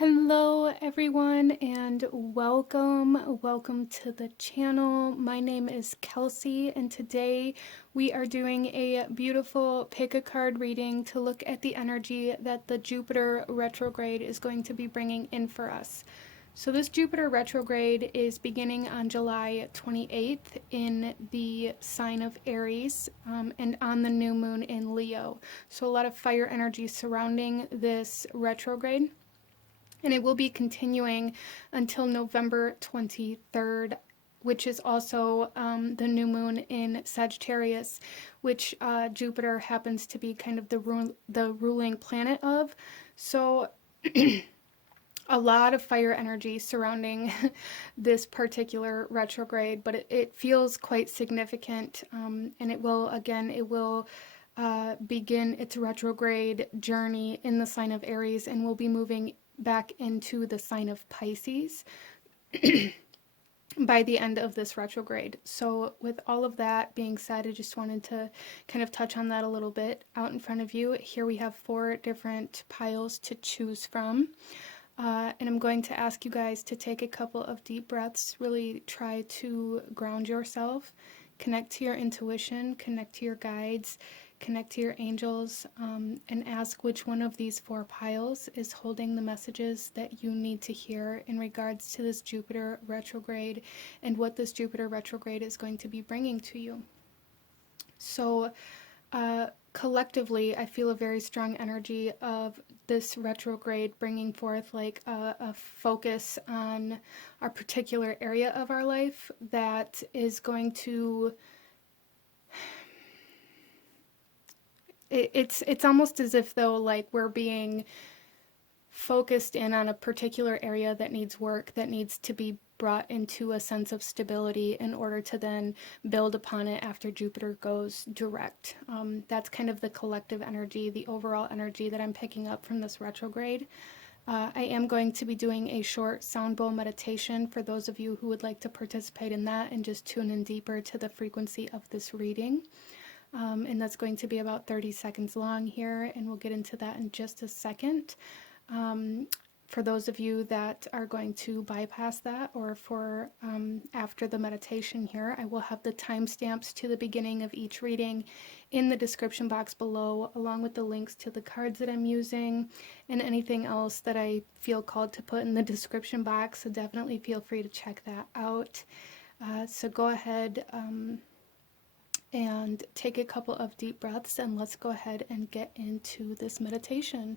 Hello everyone and welcome to the channel. My name is Kelsey and today we are doing a beautiful pick a card reading to look at the energy that the Jupiter retrograde is going to be bringing in for us. So this Jupiter retrograde is beginning on July 28th in the sign of Aries and on the new moon in Leo. So a lot of fire energy surrounding this retrograde. And it will be continuing until November 23rd, which is also the new moon in Sagittarius, which Jupiter happens to be kind of the ruling planet of. So a lot of fire energy surrounding this particular retrograde, but it feels quite significant, and it will begin its retrograde journey in the sign of Aries and will be moving back into the sign of Pisces by the end of this retrograde. So with all of that being said, I just wanted to kind of touch on that a little bit. Out in front of you, here we have 4 different piles to choose from. And I'm going to ask you guys to take a couple of deep breaths, really try to ground yourself, connect to your intuition, connect to your guides, connect to your angels, and ask which one of these 4 piles is holding the messages that you need to hear in regards to this Jupiter retrograde and what this Jupiter retrograde is going to be bringing to you. So collectively, I feel a very strong energy of this retrograde bringing forth like a focus on our particular area of our life that is going to it's almost as if though like we're being focused in on a particular area that needs work, that needs to be brought into a sense of stability in order to then build upon it after Jupiter goes direct. That's kind of the collective energy, the overall energy that I'm picking up from this retrograde. I am going to be doing a short sound bowl meditation for those of you who would like to participate in that and just tune in deeper to the frequency of this reading. And that's going to be about 30 seconds long here, and we'll get into that in just a second. For those of you that are going to bypass that, or for after the meditation here, I will have the timestamps to the beginning of each reading in the description box below, along with the links to the cards that I'm using and anything else that I feel called to put in the description box. So definitely feel free to check that out. So go ahead and take a couple of deep breaths, and let's go ahead and get into this meditation.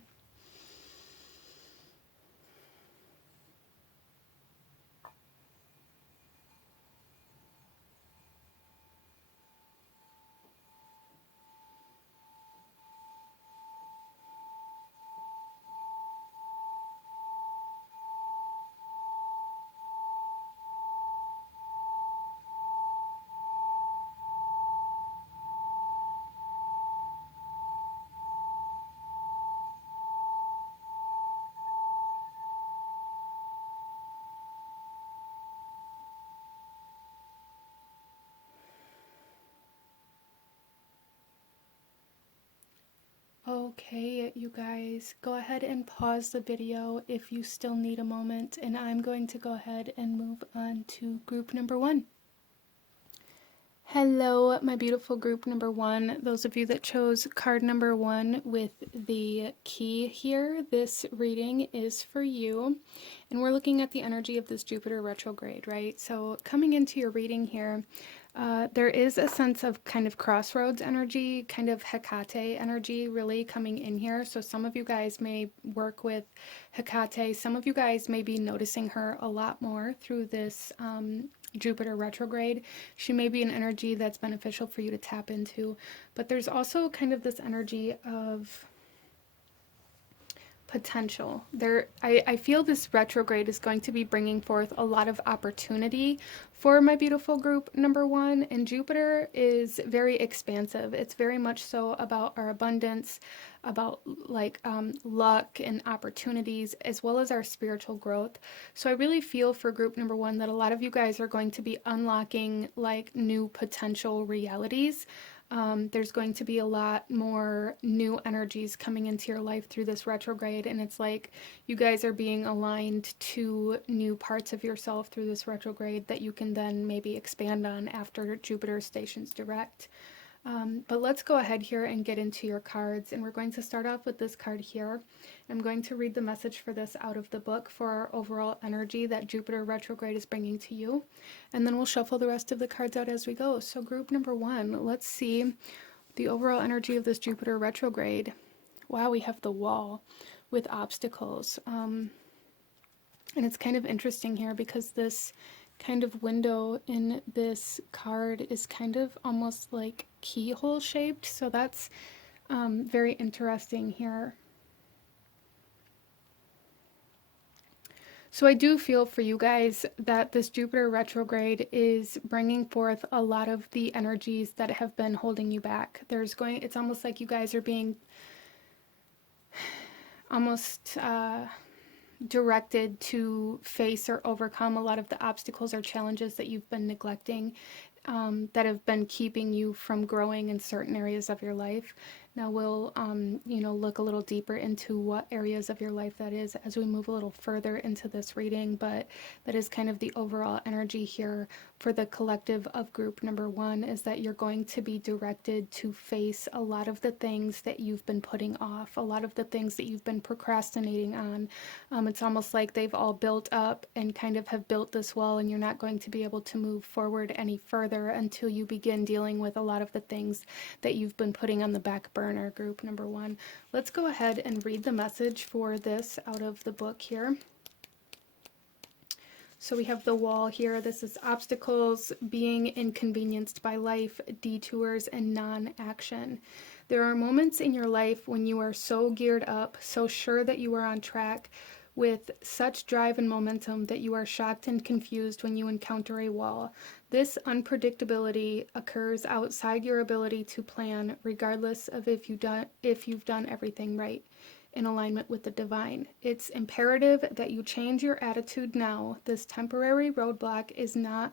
Okay, you guys, go ahead and pause the video if you still need a moment, and I'm going to go ahead and move on to group number 1. Hello, my beautiful group number 1. Those of you that chose card number 1 with the key here, this reading is for you. And we're looking at the energy of this Jupiter retrograde, right? So coming into your reading here, there is a sense of kind of crossroads energy, kind of Hecate energy really coming in here. So some of you guys may work with Hecate. Some of you guys may be noticing her a lot more through this Jupiter retrograde. She may be an energy that's beneficial for you to tap into. But there's also kind of this energy of potential. I feel this retrograde is going to be bringing forth a lot of opportunity for my beautiful group number 1, and Jupiter is very expansive. It's very much so about our abundance, about like luck and opportunities, as well as our spiritual growth. So I really feel for group number 1 that a lot of you guys are going to be unlocking like new potential realities. There's going to be a lot more new energies coming into your life through this retrograde, and it's like you guys are being aligned to new parts of yourself through this retrograde that you can then maybe expand on after Jupiter stations direct. But let's go ahead here and get into your cards, and we're going to start off with this card here. I'm going to read the message for this out of the book for our overall energy that Jupiter retrograde is bringing to you, and then we'll shuffle the rest of the cards out as we go. So group number one, let's see the overall energy of this Jupiter retrograde. Wow, we have the Wall with obstacles, and it's kind of interesting here because this kind of window in this card is kind of almost like keyhole shaped, so that's very interesting here. So I do feel for you guys that this Jupiter retrograde is bringing forth a lot of the energies that have been holding you back. It's almost like you guys are being almost directed to face or overcome a lot of the obstacles or challenges that you've been neglecting, that have been keeping you from growing in certain areas of your life. Now we'll, look a little deeper into what areas of your life that is as we move a little further into this reading, but that is kind of the overall energy here for the collective of group number one, is that you're going to be directed to face a lot of the things that you've been putting off, a lot of the things that you've been procrastinating on. It's almost like they've all built up and kind of have built this wall, and you're not going to be able to move forward any further until you begin dealing with a lot of the things that you've been putting on the back burner, group number one. Let's go ahead and read the message for this out of the book here. So we have the Wall here. This is obstacles, being inconvenienced by life, detours, and non-action. There are moments in your life when you are so geared up, so sure that you are on track, with such drive and momentum that you are shocked and confused when you encounter a wall. This unpredictability occurs outside your ability to plan, regardless of if you've done everything right, in alignment with the divine. It's imperative that you change your attitude now. This temporary roadblock is not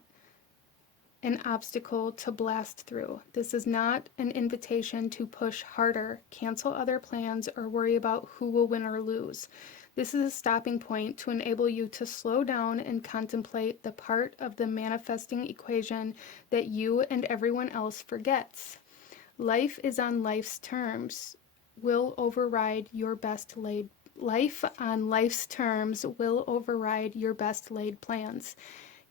an obstacle to blast through. This is not an invitation to push harder, cancel other plans, or worry about who will win or lose. This is a stopping point to enable you to slow down and contemplate the part of the manifesting equation that you and everyone else forgets. Life is on life's terms. Will override your best laid life on life's terms will override your best laid plans.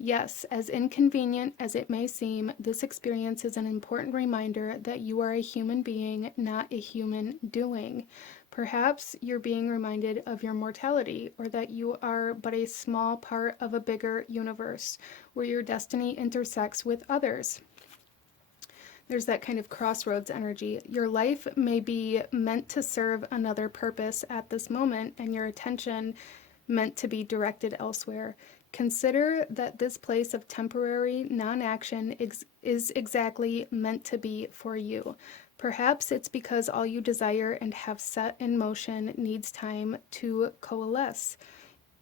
Yes, as inconvenient as it may seem, this experience is an important reminder that you are a human being, not a human doing. Perhaps you're being reminded of your mortality, or that you are but a small part of a bigger universe where your destiny intersects with others. There's that kind of crossroads energy. Your life may be meant to serve another purpose at this moment, and your attention meant to be directed elsewhere. Consider that this place of temporary non-action is exactly meant to be for you. Perhaps it's because all you desire and have set in motion needs time to coalesce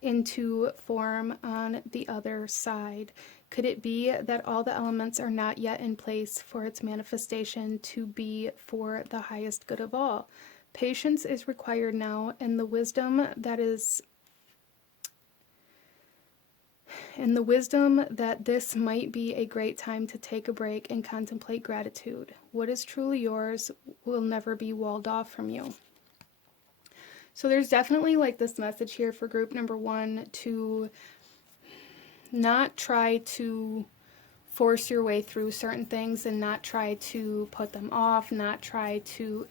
into form on the other side. Could it be that all the elements are not yet in place for its manifestation to be for the highest good of all? Patience is required now, and the wisdom that this might be a great time to take a break and contemplate gratitude. What is truly yours will never be walled off from you. So there's definitely like this message here for group number one to not try to force your way through certain things and not try to put them off, not try to,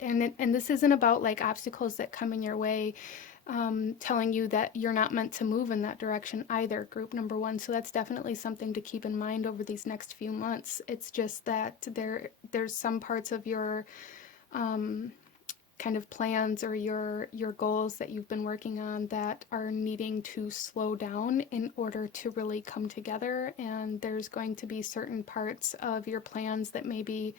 and this isn't about like obstacles that come in your way, telling you that you're not meant to move in that direction either, group number one. So that's definitely something to keep in mind over these next few months. It's just that there's some parts of your kind of plans or your goals that you've been working on that are needing to slow down in order to really come together, and there's going to be certain parts of your plans that maybe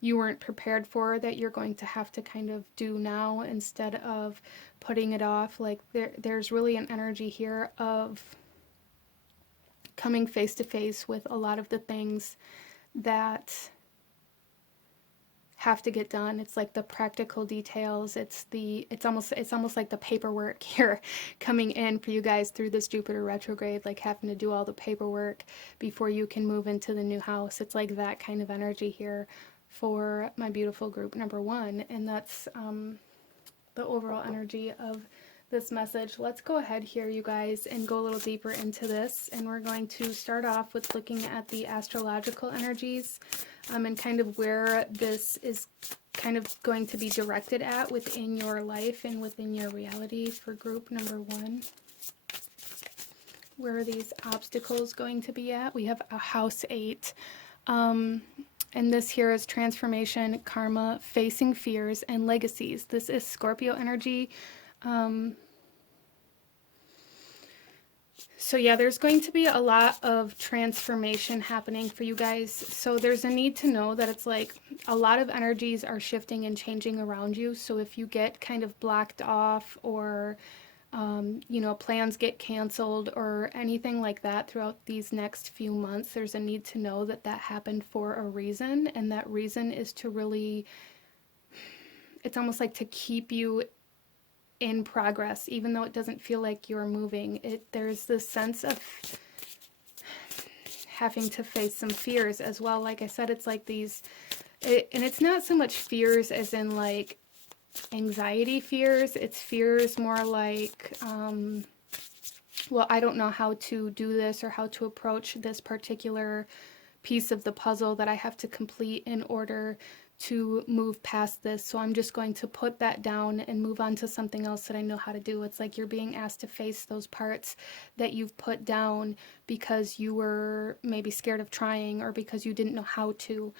you weren't prepared for that you're going to have to kind of do now instead of putting it off. Like there's really an energy here of coming face to face with a lot of the things that have to get done. It's like the practical details. It's almost like the paperwork here coming in for you guys through this Jupiter retrograde, like having to do all the paperwork before you can move into the new house. It's like that kind of energy here for my beautiful group number one, and that's the overall energy of this message. Let's go ahead here, you guys, and go a little deeper into this, and we're going to start off with looking at the astrological energies, and kind of where this is kind of going to be directed at within your life and within your reality for group number one. Where are these obstacles going to be at? We have a house 8. And this here is transformation, karma, facing fears, and legacies. This is Scorpio energy. So yeah, there's going to be a lot of transformation happening for you guys. So there's a need to know that it's like a lot of energies are shifting and changing around you. So if you get kind of blocked off, or you know, plans get canceled or anything like that throughout these next few months, there's a need to know that that happened for a reason. And that reason is to really, it's almost like to keep you in progress, even though it doesn't feel like you're moving. There's this sense of having to face some fears as well. Like I said, it's like these, and it's not so much fears as in like anxiety fears. It's fears more like, well, I don't know how to do this or how to approach this particular piece of the puzzle that I have to complete in order to move past this. So I'm just going to put that down and move on to something else that I know how to do. It's like you're being asked to face those parts that you've put down because you were maybe scared of trying, or because you didn't know how to.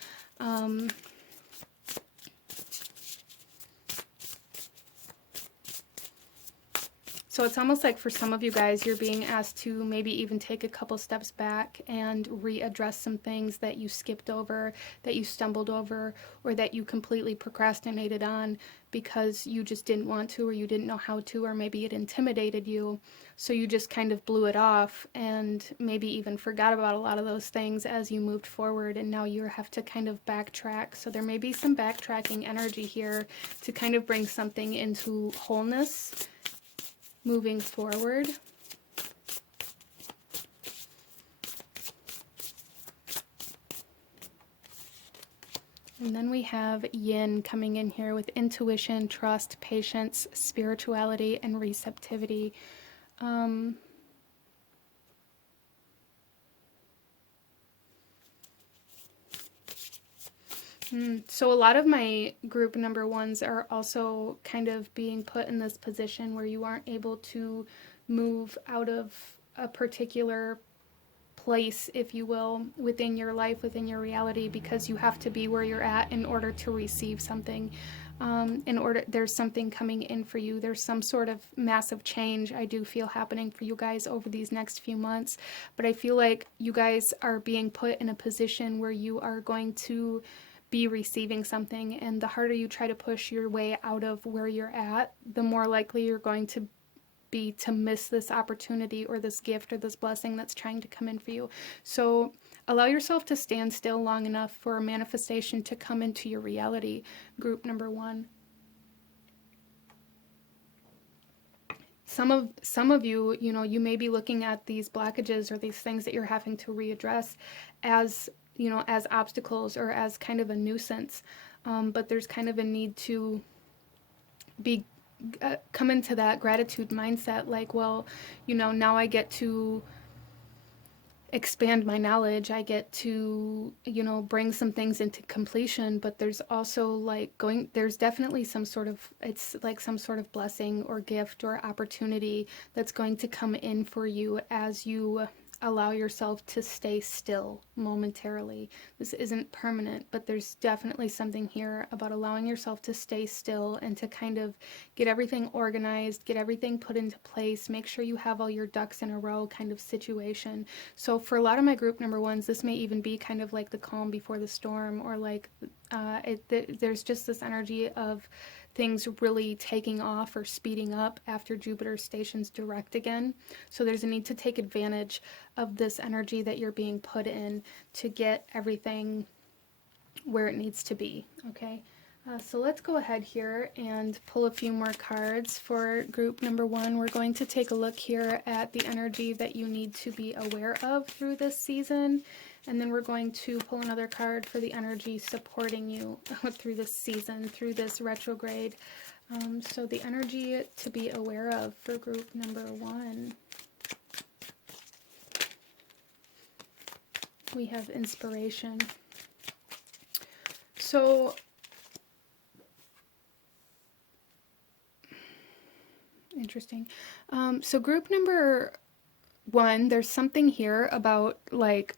So it's almost like for some of you guys, you're being asked to maybe even take a couple steps back and readdress some things that you skipped over, that you stumbled over, or that you completely procrastinated on because you just didn't want to, or you didn't know how to, or maybe it intimidated you. So you just kind of blew it off and maybe even forgot about a lot of those things as you moved forward, and now you have to kind of backtrack. So there may be some backtracking energy here to kind of bring something into wholeness moving forward. And then we have yin coming in here with intuition, trust, patience, spirituality, and receptivity. So a lot of my group number ones are also kind of being put in this position where you aren't able to move out of a particular place, if you will, within your life, within your reality, because you have to be where you're at in order to receive something. There's something coming in for you. There's some sort of massive change I do feel happening for you guys over these next few months. But I feel like you guys are being put in a position where you are going to be receiving something, and the harder you try to push your way out of where you're at, the more likely you're going to be to miss this opportunity or this gift or this blessing that's trying to come in for you. So allow yourself to stand still long enough for a manifestation to come into your reality, group number one. Some of you, you know, you may be looking at these blockages or these things that you're having to readdress as, you know, as obstacles or as kind of a nuisance. But there's kind of a need to be come into that gratitude mindset, like, well, you know, now I get to expand my knowledge, I get to, you know, bring some things into completion. But there's also like there's definitely some sort of, it's like some sort of blessing or gift or opportunity that's going to come in for you as you allow yourself to stay still momentarily. This isn't permanent, but there's definitely something here about allowing yourself to stay still and to kind of get everything organized, get everything put into place, make sure you have all your ducks in a row kind of situation. So for a lot of my group number ones, this may even be kind of like the calm before the storm, or like there's just this energy of things really taking off or speeding up after Jupiter stations direct again. So there's a need to take advantage of this energy that you're being put in to get everything where it needs to be, okay? So let's go ahead here and pull a few more cards for group number one. We're going to take a look here at the energy that you need to be aware of through this season. And then we're going to pull another card for the energy supporting you through this season, through this retrograde. So the energy to be aware of for group number one. We have inspiration. So interesting. So group number one, there's something here about like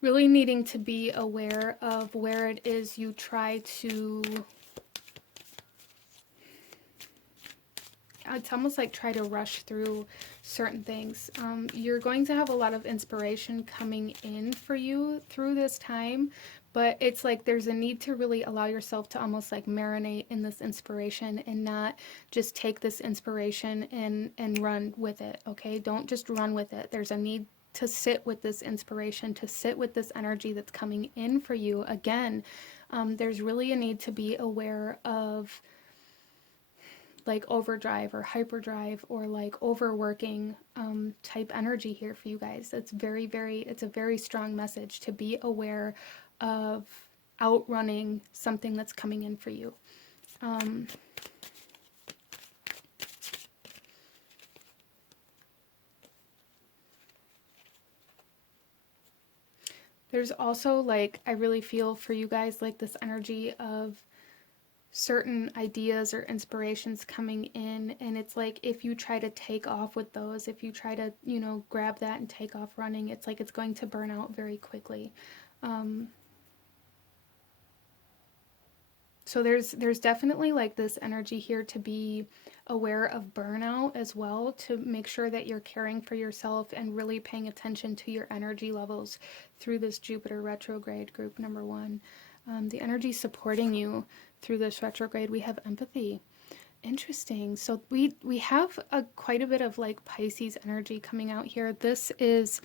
really needing to be aware of where it is you try to, it's almost like try to rush through certain things. You're going to have a lot of inspiration coming in for you through this time, but it's like there's a need to really allow yourself to almost like marinate in this inspiration and not just take this inspiration and run with it, okay? Don't just run with it. There's a need to sit with this inspiration, to sit with this energy that's coming in for you. Again, there's really a need to be aware of like overdrive or hyperdrive or like overworking type energy here for you guys. It's it's a very strong message to be aware of outrunning something that's coming in for you. There's also like, I really feel for you guys like this energy of certain ideas or inspirations coming in, and it's like if you try to take off with those, if you try to, you know, grab that and take off running, it's like it's going to burn out very quickly. So there's definitely like this energy here to be aware of burnout as well, to make sure that you're caring for yourself and really paying attention to your energy levels through this Jupiter retrograde, group number one. The energy supporting you through this retrograde, we have empathy. Interesting. So we have quite a bit of like Pisces energy coming out here. This is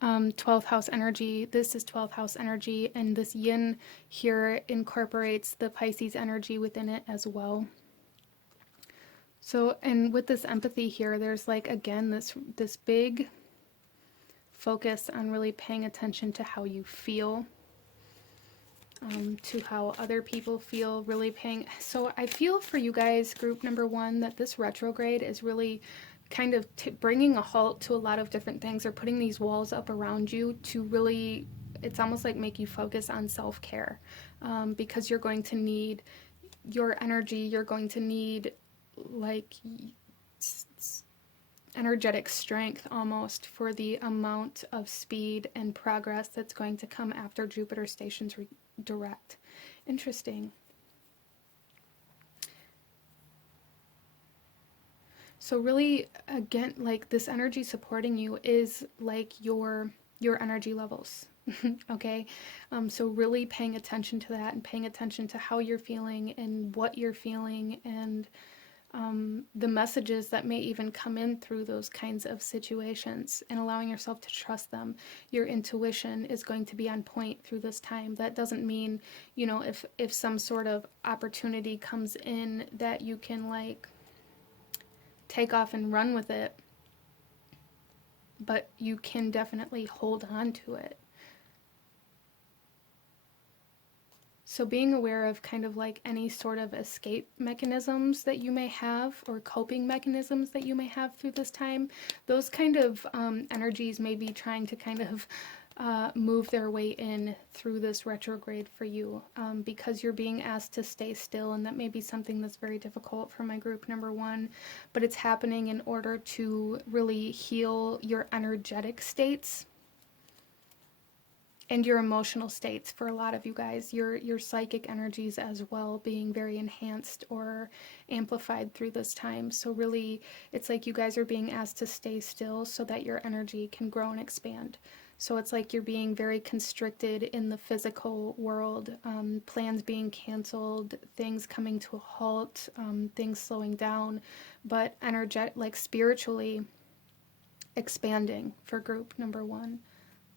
12th house energy. This is 12th house energy, and this yin here incorporates the Pisces energy within it as well. So, and with this empathy here, there's like, again, this big focus on really paying attention to how you feel, to how other people feel, really paying. So I feel for you guys, group number one, that this retrograde is really kind of bringing a halt to a lot of different things, or putting these walls up around you to really, it's almost like make you focus on self-care, because you're going to need your energy, you're going to need like energetic strength almost for the amount of speed and progress that's going to come after Jupiter stations direct. Interesting. So really, again, like this energy supporting you is like your energy levels. Okay, so really paying attention to that and paying attention to how you're feeling and what you're feeling, and the messages that may even come in through those kinds of situations, and allowing yourself to trust them. Your intuition is going to be on point through this time. That doesn't mean, you know, if some sort of opportunity comes in that you can like take off and run with it, but you can definitely hold on to it. So being aware of kind of like any sort of escape mechanisms that you may have, or coping mechanisms that you may have through this time, those kind of energies may be trying to kind of move their way in through this retrograde for you, because you're being asked to stay still, and that may be something that's very difficult for my group number one, but it's happening in order to really heal your energetic states and your emotional states. For a lot of you guys, your psychic energies as well being very enhanced or amplified through this time. So really, it's like you guys are being asked to stay still so that your energy can grow and expand. So it's like you're being very constricted in the physical world, plans being canceled, things coming to a halt, things slowing down, but like spiritually expanding for group number one.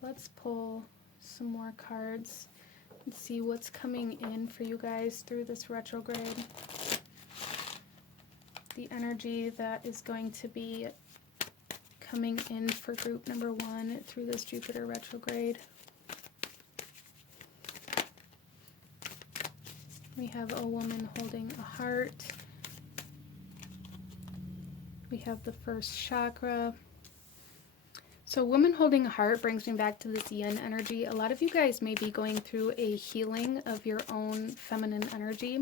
Let's pull some more cards and see what's coming in for you guys through this retrograde. The energy that is going to be coming in for group number 1 through this Jupiter retrograde. We have a woman holding a heart. We have the first chakra. So woman holding a heart brings me back to this yin energy. A lot of you guys may be going through a healing of your own feminine energy,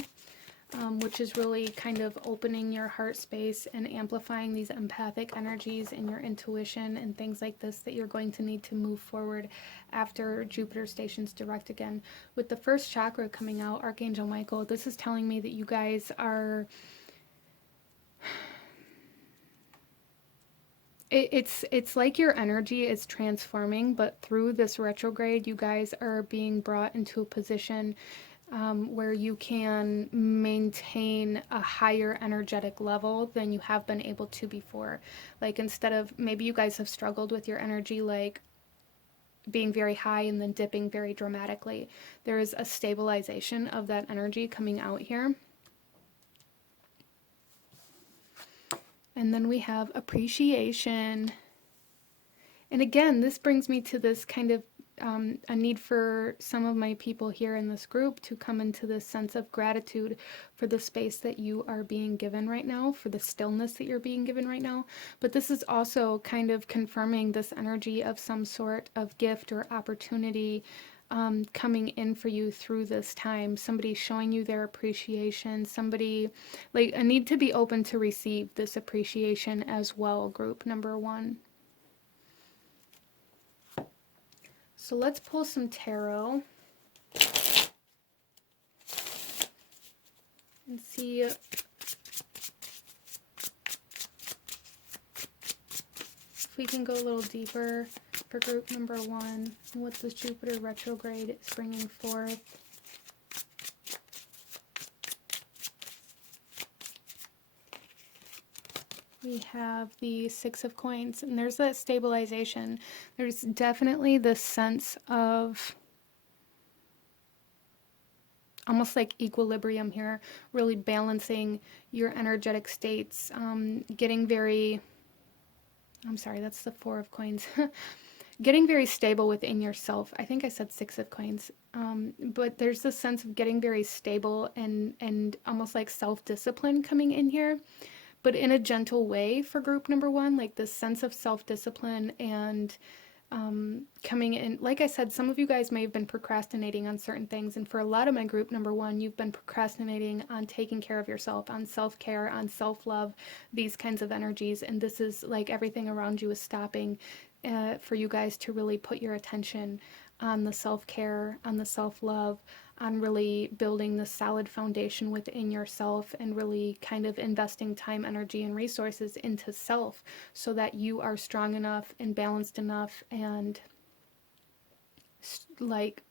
which is really kind of opening your heart space and amplifying these empathic energies and your intuition and things like this that you're going to need to move forward after Jupiter stations direct again. With the first chakra coming out, Archangel Michael, this is telling me that you guys are... It's like your energy is transforming, but through this retrograde, you guys are being brought into a position where you can maintain a higher energetic level than you have been able to before. Like, instead of, maybe you guys have struggled with your energy, like being very high and then dipping very dramatically. There is a stabilization of that energy coming out here. And then we have appreciation. And again, this brings me to this kind of a need for some of my people here in this group to come into this sense of gratitude for the space that you are being given right now, for the stillness that you're being given right now. But this is also kind of confirming this energy of some sort of gift or opportunity coming in for you through this time. Somebody showing you their appreciation, somebody, like, a need to be open to receive this appreciation as well, group number 1. So let's pull some tarot and see if we can go a little deeper for group number 1 and what this Jupiter retrograde is bringing forth. We have the 6 of Coins, and there's that stabilization. There's definitely this sense of almost like equilibrium here, really balancing your energetic states, getting very, I'm sorry, that's the 4 of Coins. Getting very stable within yourself. I think I said 6 of Coins. But there's this sense of getting very stable and almost like self-discipline coming in here, but in a gentle way for group number 1, like this sense of self-discipline and coming in. Like I said, some of you guys may have been procrastinating on certain things, and for a lot of my group number 1, you've been procrastinating on taking care of yourself, on self-care, on self-love, these kinds of energies, and this is like everything around you is stopping for you guys to really put your attention on the self-care, on the self-love, on really building the solid foundation within yourself and really kind of investing time, energy, and resources into self so that you are strong enough and balanced enough and like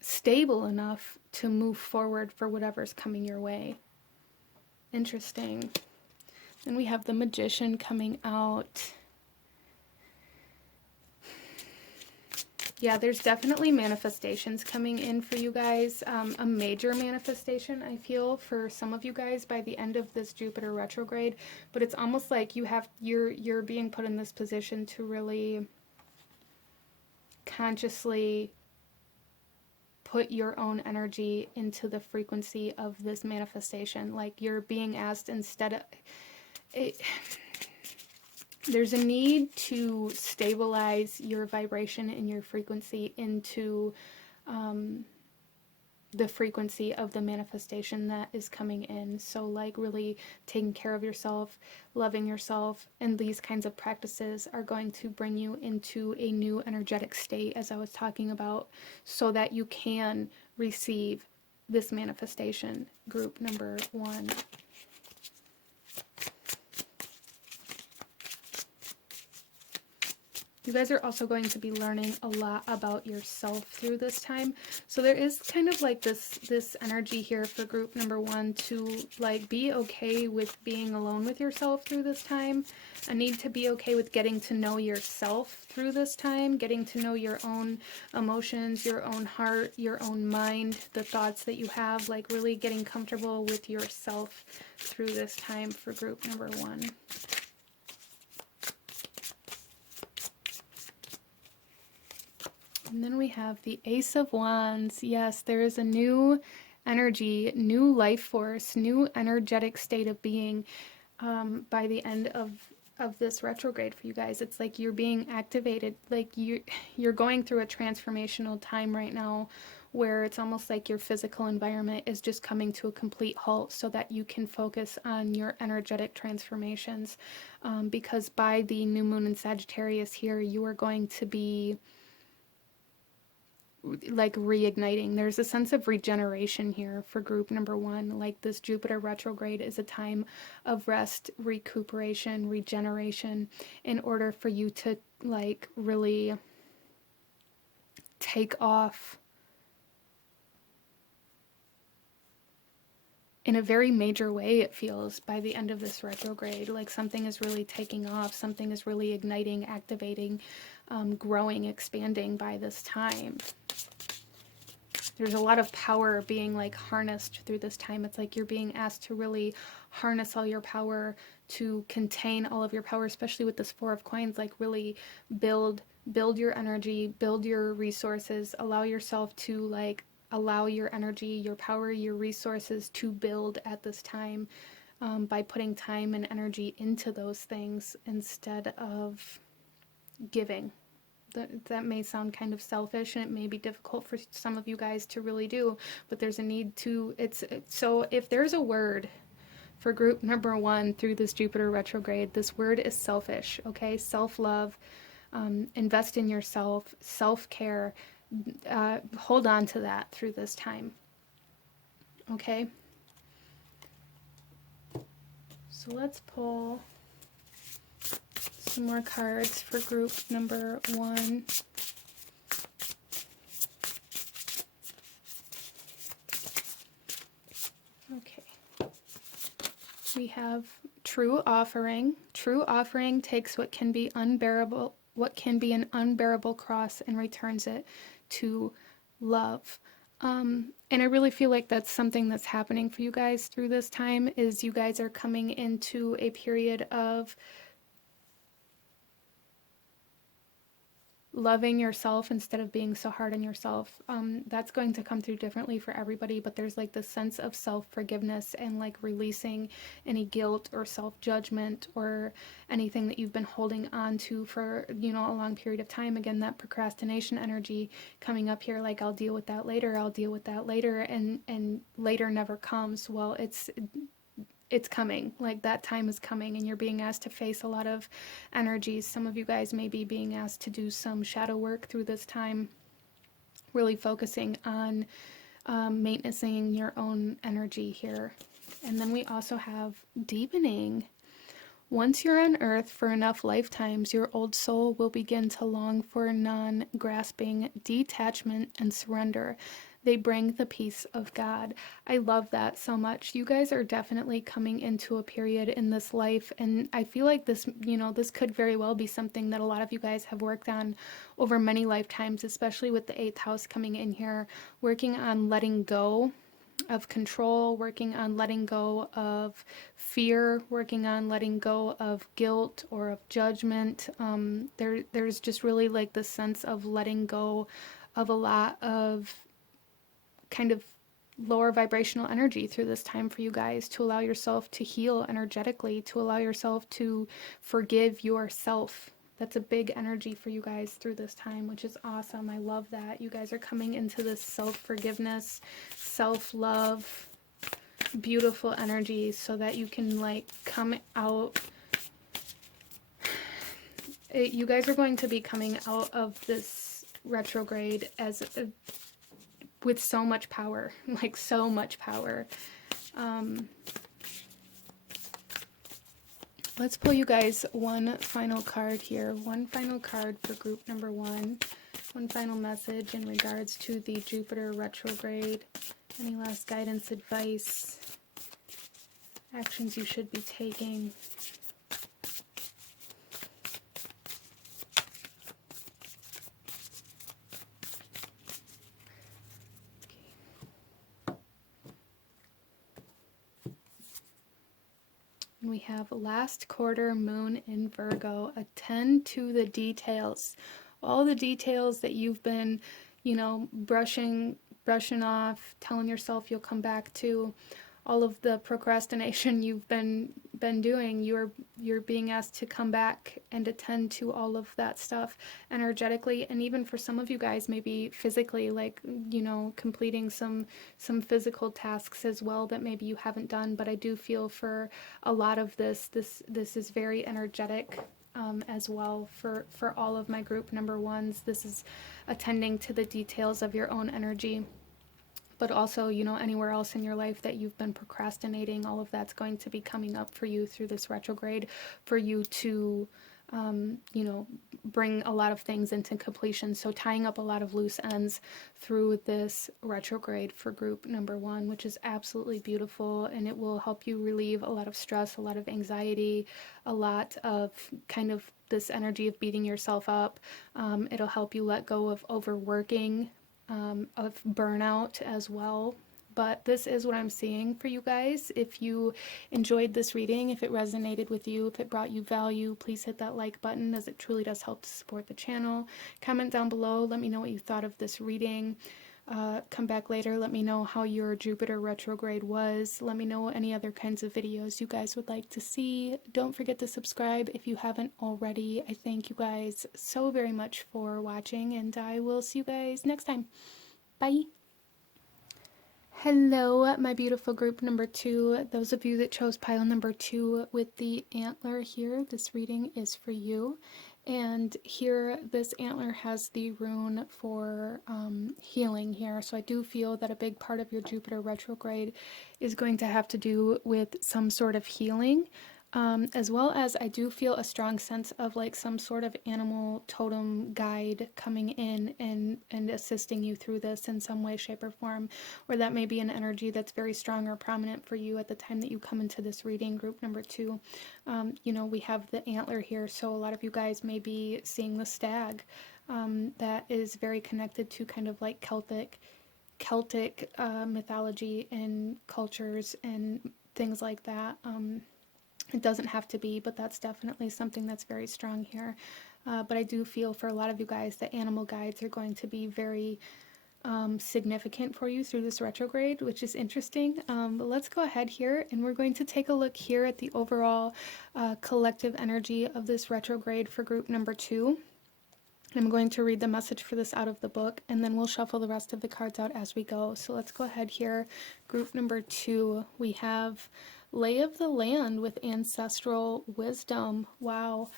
stable enough to move forward for whatever's coming your way. Interesting. Then we have the Magician coming out. Yeah, there's definitely manifestations coming in for you guys. A major manifestation, I feel, for some of you guys by the end of this Jupiter retrograde. But it's almost like you're being put in this position to really consciously put your own energy into the frequency of this manifestation. Like, you're being asked instead of... There's a need to stabilize your vibration and your frequency into the frequency of the manifestation that is coming in. So like really taking care of yourself, loving yourself, and these kinds of practices are going to bring you into a new energetic state, as I was talking about, so that you can receive this manifestation, group number 1. You guys are also going to be learning a lot about yourself through this time. So there is kind of like this energy here for group number 1 to like be okay with being alone with yourself through this time. A need to be okay with getting to know yourself through this time, getting to know your own emotions, your own heart, your own mind, the thoughts that you have, like really getting comfortable with yourself through this time for group number 1. And then we have the Ace of Wands. Yes, there is a new energy, new life force, new energetic state of being by the end of this retrograde for you guys. It's like you're being activated, like you're going through a transformational time right now where it's almost like your physical environment is just coming to a complete halt so that you can focus on your energetic transformations. Because by the new moon in Sagittarius here, you are going to be like reigniting. There's a sense of regeneration here for group number 1. Like this Jupiter retrograde is a time of rest, recuperation, regeneration in order for you to like really take off in a very major way. It feels by the end of this retrograde, like something is really taking off, something is really igniting, activating, growing, expanding by this time. There's a lot of power being like harnessed through this time. It's like you're being asked to really harness all your power, to contain all of your power, especially with this 4 of Coins, like really build your energy, build your resources, allow yourself to like allow your energy, your power, your resources to build at this time by putting time and energy into those things instead of giving. That may sound kind of selfish, and it may be difficult for some of you guys to really do, but there's a need to, so if there's a word for group number 1 through this Jupiter retrograde, this word is selfish, okay? Self-love, invest in yourself, self-care, hold on to that through this time, okay? So let's pull some more cards for group number 1. Okay. We have true offering. True offering takes what can be unbearable, what can be an unbearable cross, and returns it to love. And I really feel like that's something that's happening for you guys through this time, is you guys are coming into a period of loving yourself instead of being so hard on yourself. That's going to come through differently for everybody, but there's like this sense of self-forgiveness and like releasing any guilt or self-judgment or anything that you've been holding on to for, you know, a long period of time. Again, that procrastination energy coming up here, like I'll deal with that later, I'll deal with that later, and later never comes. Well, it's coming, like that time is coming, and you're being asked to face a lot of energies. Some of you guys may be being asked to do some shadow work through this time, really focusing on maintaining your own energy here. And then we also have deepening. Once you're on earth for enough lifetimes, your old soul will begin to long for non-grasping detachment and surrender. They bring the peace of God. I love that so much. You guys are definitely coming into a period in this life, and I feel like this, you know, this could very well be something that a lot of you guys have worked on over many lifetimes, especially with the 8th house coming in here, working on letting go of control, working on letting go of fear, working on letting go of guilt or of judgment. There's just really like this sense of letting go of a lot of kind of lower vibrational energy through this time for you guys, to allow yourself to heal energetically, to allow yourself to forgive yourself. That's a big energy for you guys through this time, which is awesome. I love that. You guys are coming into this self-forgiveness, self-love, beautiful energy so that you can like come out. You guys are going to be coming out of this retrograde as with so much power, like so much power. Let's pull you guys one final card here. One final card for group number one. One final message in regards to the Jupiter retrograde. Any last guidance, advice, actions you should be taking. We have last quarter moon in Virgo. Attend to the details. All the details that you've been, brushing off, telling yourself you'll come back to. All of the procrastination you've been doing, you're being asked to come back and attend to all of that stuff energetically, and even for some of you guys maybe physically, like completing some physical tasks as well that maybe you haven't done. But I do feel for a lot of this is very energetic as well for all of my group number ones. This is attending to the details of your own energy, but also, anywhere else in your life that you've been procrastinating, all of that's going to be coming up for you through this retrograde, for you to, bring a lot of things into completion. So tying up a lot of loose ends through this retrograde for group number one, which is absolutely beautiful, and it will help you relieve a lot of stress, a lot of anxiety, a lot of kind of this energy of beating yourself up. It'll help you let go of overworking, of burnout as well. But this is what I'm seeing for you guys. If you enjoyed this reading, if it resonated with you, if it brought you value, please hit that like button, as it truly does help to support the channel. Comment down below, let me know what you thought of this reading. Come back later, let me know how your Jupiter retrograde was. Let me know any other kinds of videos you guys would like to see. Don't forget to subscribe if you haven't already. I thank you guys so very much for watching, and I will see you guys next time. Bye! Hello, my beautiful group number two. Those of you that chose pile number 2 with the antler here, this reading is for you. And here, this antler has the rune for healing here. So I do feel that a big part of your Jupiter retrograde is going to have to do with some sort of healing. As well as I do feel a strong sense of like some sort of animal totem guide coming in and assisting you through this in some way, shape, or form, or that may be an energy that's very strong or prominent for you at the time that you come into this reading, group number 2. We have the antler here, so a lot of you guys may be seeing the stag. That is very connected to kind of like Celtic mythology and cultures and things like that. It doesn't have to be, but that's definitely something that's very strong here. But I do feel for a lot of you guys that animal guides are going to be very significant for you through this retrograde, which is interesting. But let's go ahead here, and we're going to take a look here at the overall collective energy of this retrograde for group number 2. I'm going to read the message for this out of the book, and then we'll shuffle the rest of the cards out as we go. So let's go ahead here. Group number 2, we have Lay of the Land with Ancestral Wisdom. Wow.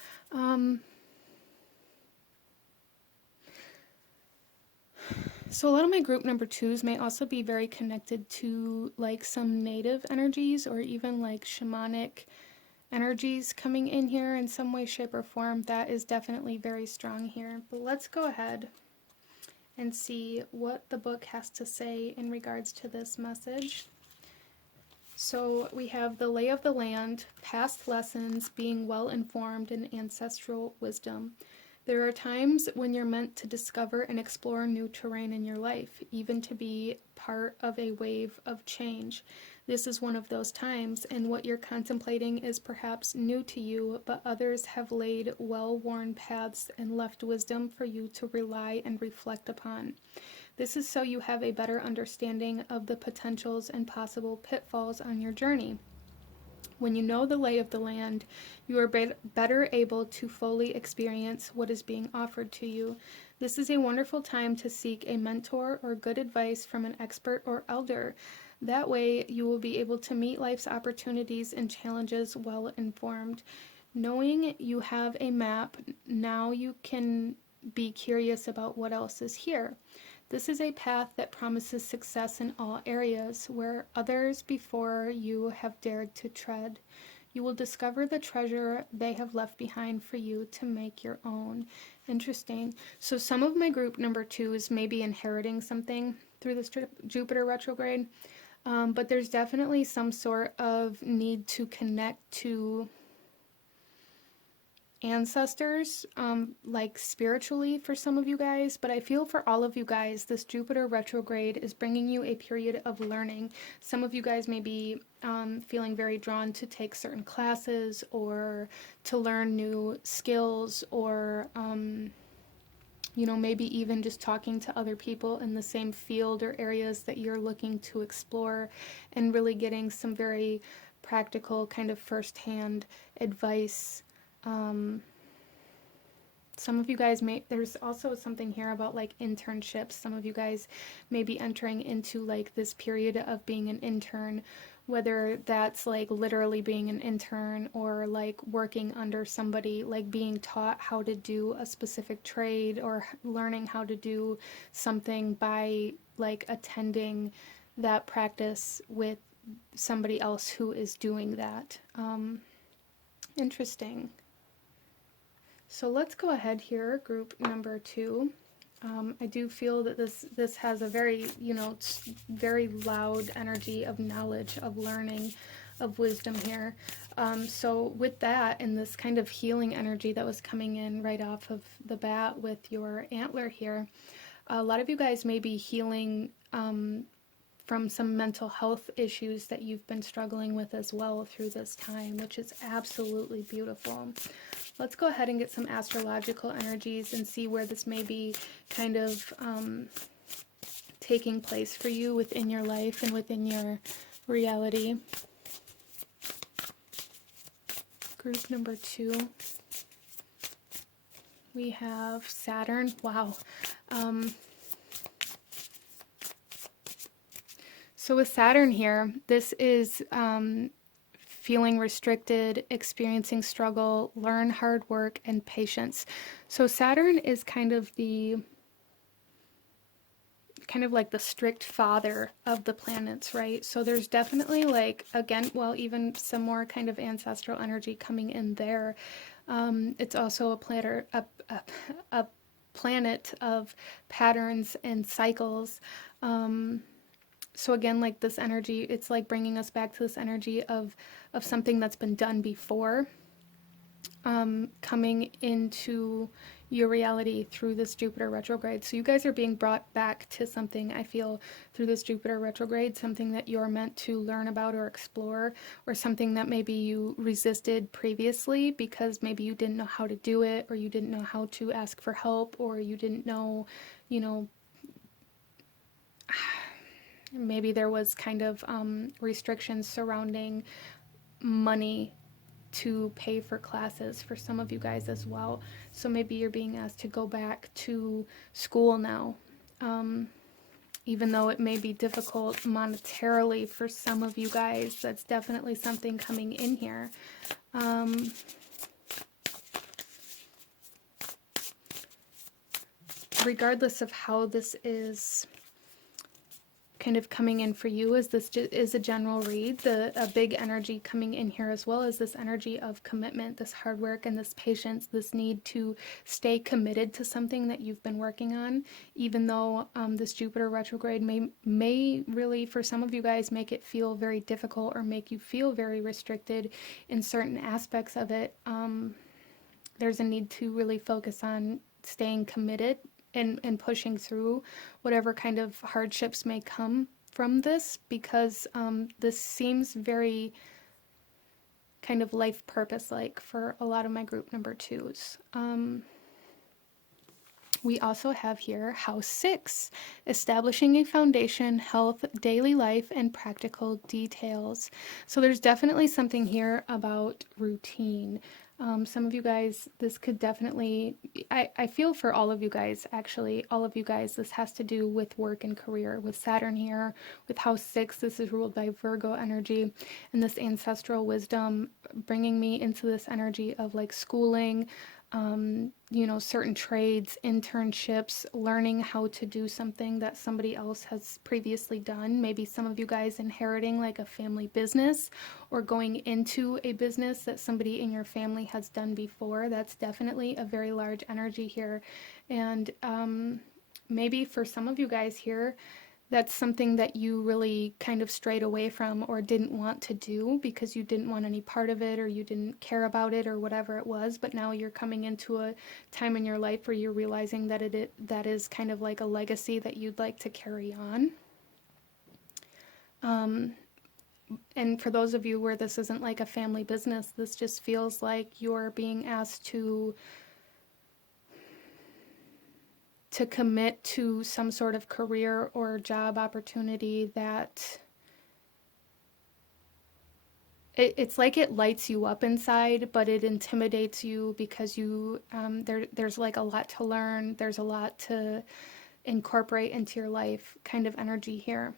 So a lot of my group number 2s may also be very connected to like some native energies, or even like shamanic energies coming in here in some way, shape, or form. That is definitely very strong here. But let's go ahead and see what the book has to say in regards to this message. So we have the Lay of the Land, past lessons, being well informed, and ancestral wisdom. There are times when you're meant to discover and explore new terrain in your life, even to be part of a wave of change. This is one of those times, and what you're contemplating is perhaps new to you, but others have laid well-worn paths and left wisdom for you to rely and reflect upon. This is so you have a better understanding of the potentials and possible pitfalls on your journey. When you know the lay of the land, you are better able to fully experience what is being offered to you. This is a wonderful time to seek a mentor or good advice from an expert or elder. That way, you will be able to meet life's opportunities and challenges well informed. Knowing you have a map, now you can be curious about what else is here. This is a path that promises success in all areas where others before you have dared to tread. You will discover the treasure they have left behind for you to make your own. Interesting. So some of my group number 2s may be inheriting something through this Jupiter retrograde, but there's definitely some sort of need to connect to ancestors, like spiritually for some of you guys, but I feel for all of you guys, this Jupiter retrograde is bringing you a period of learning. Some of you guys may be feeling very drawn to take certain classes or to learn new skills, or maybe even just talking to other people in the same field or areas that you're looking to explore, and really getting some very practical kind of firsthand advice. Some of you guys there's also something here about like internships. Some of you guys may be entering into like this period of being an intern, whether that's like literally being an intern or like working under somebody, like being taught how to do a specific trade or learning how to do something by like attending that practice with somebody else who is doing that. Interesting. So let's go ahead here, group number 2. I do feel that this has a very, very loud energy of knowledge, of learning, of wisdom here. So with that and this kind of healing energy that was coming in right off of the bat with your antler here, a lot of you guys may be healing from some mental health issues that you've been struggling with as well through this time, which is absolutely beautiful. Let's go ahead and get some astrological energies and see where this may be kind of taking place for you within your life and within your reality. Group number 2. We have Saturn. Wow. So with Saturn here, this is feeling restricted, experiencing struggle, learn hard work, and patience. So Saturn is kind of like the strict father of the planets, right? So there's definitely like, again, well, even some more kind of ancestral energy coming in there. It's also a planet of patterns and cycles. So again, like this energy, it's like bringing us back to this energy of something that's been done before, coming into your reality through this Jupiter retrograde. So you guys are being brought back to something, I feel, through this Jupiter retrograde, something that you're meant to learn about or explore, or something that maybe you resisted previously because maybe you didn't know how to do it, or you didn't know how to ask for help, or you didn't know, maybe there was kind of restrictions surrounding money to pay for classes for some of you guys as well. So maybe you're being asked to go back to school now, even though it may be difficult monetarily for some of you guys. That's definitely something coming in here. Regardless of how this is kind of coming in for you, as this is a general read, a big energy coming in here as well is this energy of commitment, this hard work and this patience, this need to stay committed to something that you've been working on, even though this Jupiter retrograde may really, for some of you guys, make it feel very difficult or make you feel very restricted in certain aspects of it. There's a need to really focus on staying committed and pushing through whatever kind of hardships may come from this, because this seems very kind of life purpose-like for a lot of my group number 2s. We also have here House 6, establishing a foundation, health, daily life, and practical details. So there's definitely something here about routine. Some of you guys, this could definitely, I feel for all of you guys, actually, all of you guys, this has to do with work and career. With Saturn here, with House 6, this is ruled by Virgo energy, and this ancestral wisdom bringing me into this energy of like schooling, you know, certain trades, internships, learning how to do something that somebody else has previously done. Maybe some of you guys inheriting like a family business or going into a business that somebody in your family has done before. That's definitely a very large energy here. And maybe for some of you guys here, that's something that you really kind of strayed away from or didn't want to do because you didn't want any part of it or you didn't care about it or whatever it was. But now you're coming into a time in your life where you're realizing that that is kind of like a legacy that you'd like to carry on. And for those of you where this isn't like a family business, this just feels like you're being asked to commit to some sort of career or job opportunity that it's like it lights you up inside, but it intimidates you because there's like a lot to learn. There's a lot to incorporate into your life kind of energy here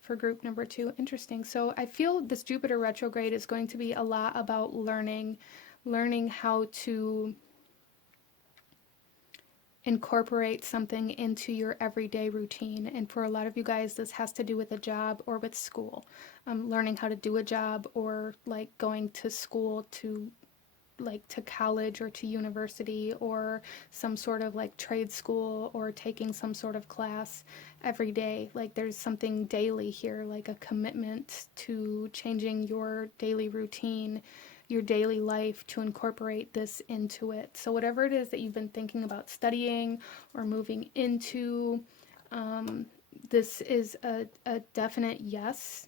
for group number 2. Interesting. So I feel this Jupiter retrograde is going to be a lot about learning how to incorporate something into your everyday routine. And for a lot of you guys, this has to do with a job or with school. Learning how to do a job or like going to school to college or to university or some sort of like trade school or taking some sort of class every day. Like there's something daily here, like a commitment to changing your daily routine, your daily life, to incorporate this into it. So whatever it is that you've been thinking about studying or moving into, this is a definite yes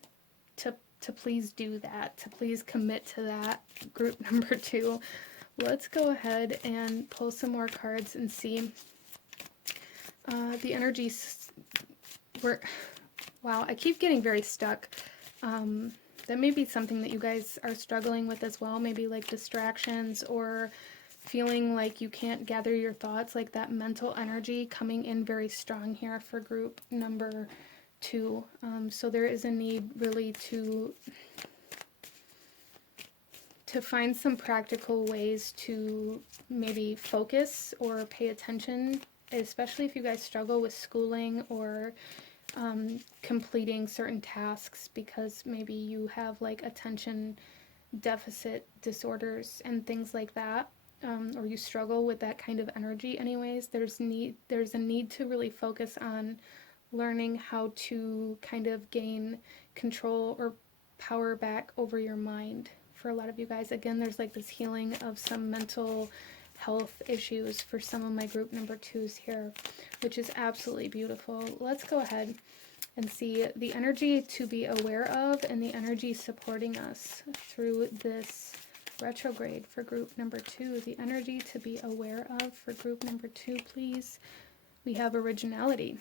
to please do that, to please commit to that. Group number 2. Let's go ahead and pull some more cards and see the energies. Wow, I keep getting very stuck. That may be something that you guys are struggling with as well. Maybe like distractions or feeling like you can't gather your thoughts, like that mental energy coming in very strong here for group number 2. So there is a need really to find some practical ways to maybe focus or pay attention, especially if you guys struggle with schooling or completing certain tasks because maybe you have like attention deficit disorders and things like that, or you struggle with that kind of energy anyways. There's a need to really focus on learning how to kind of gain control or power back over your mind. For a lot of you guys, again, there's like this healing of some mental health issues for some of my group number 2s here, which is absolutely beautiful. Let's go ahead and see the energy to be aware of and the energy supporting us through this retrograde for group number 2. The energy to be aware of for group number 2, please. We have originality.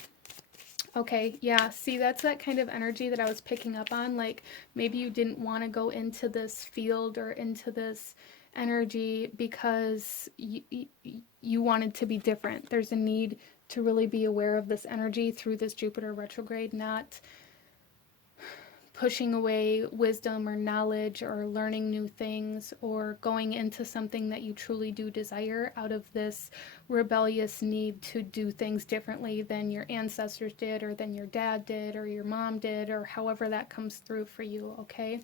Okay, yeah, see, that's that kind of energy that I was picking up on. Like maybe you didn't want to go into this field or into this energy because you wanted to be different. There's a need to really be aware of this energy through this Jupiter retrograde, not pushing away wisdom or knowledge or learning new things or going into something that you truly do desire out of this rebellious need to do things differently than your ancestors did or than your dad did or your mom did or however that comes through for you, okay?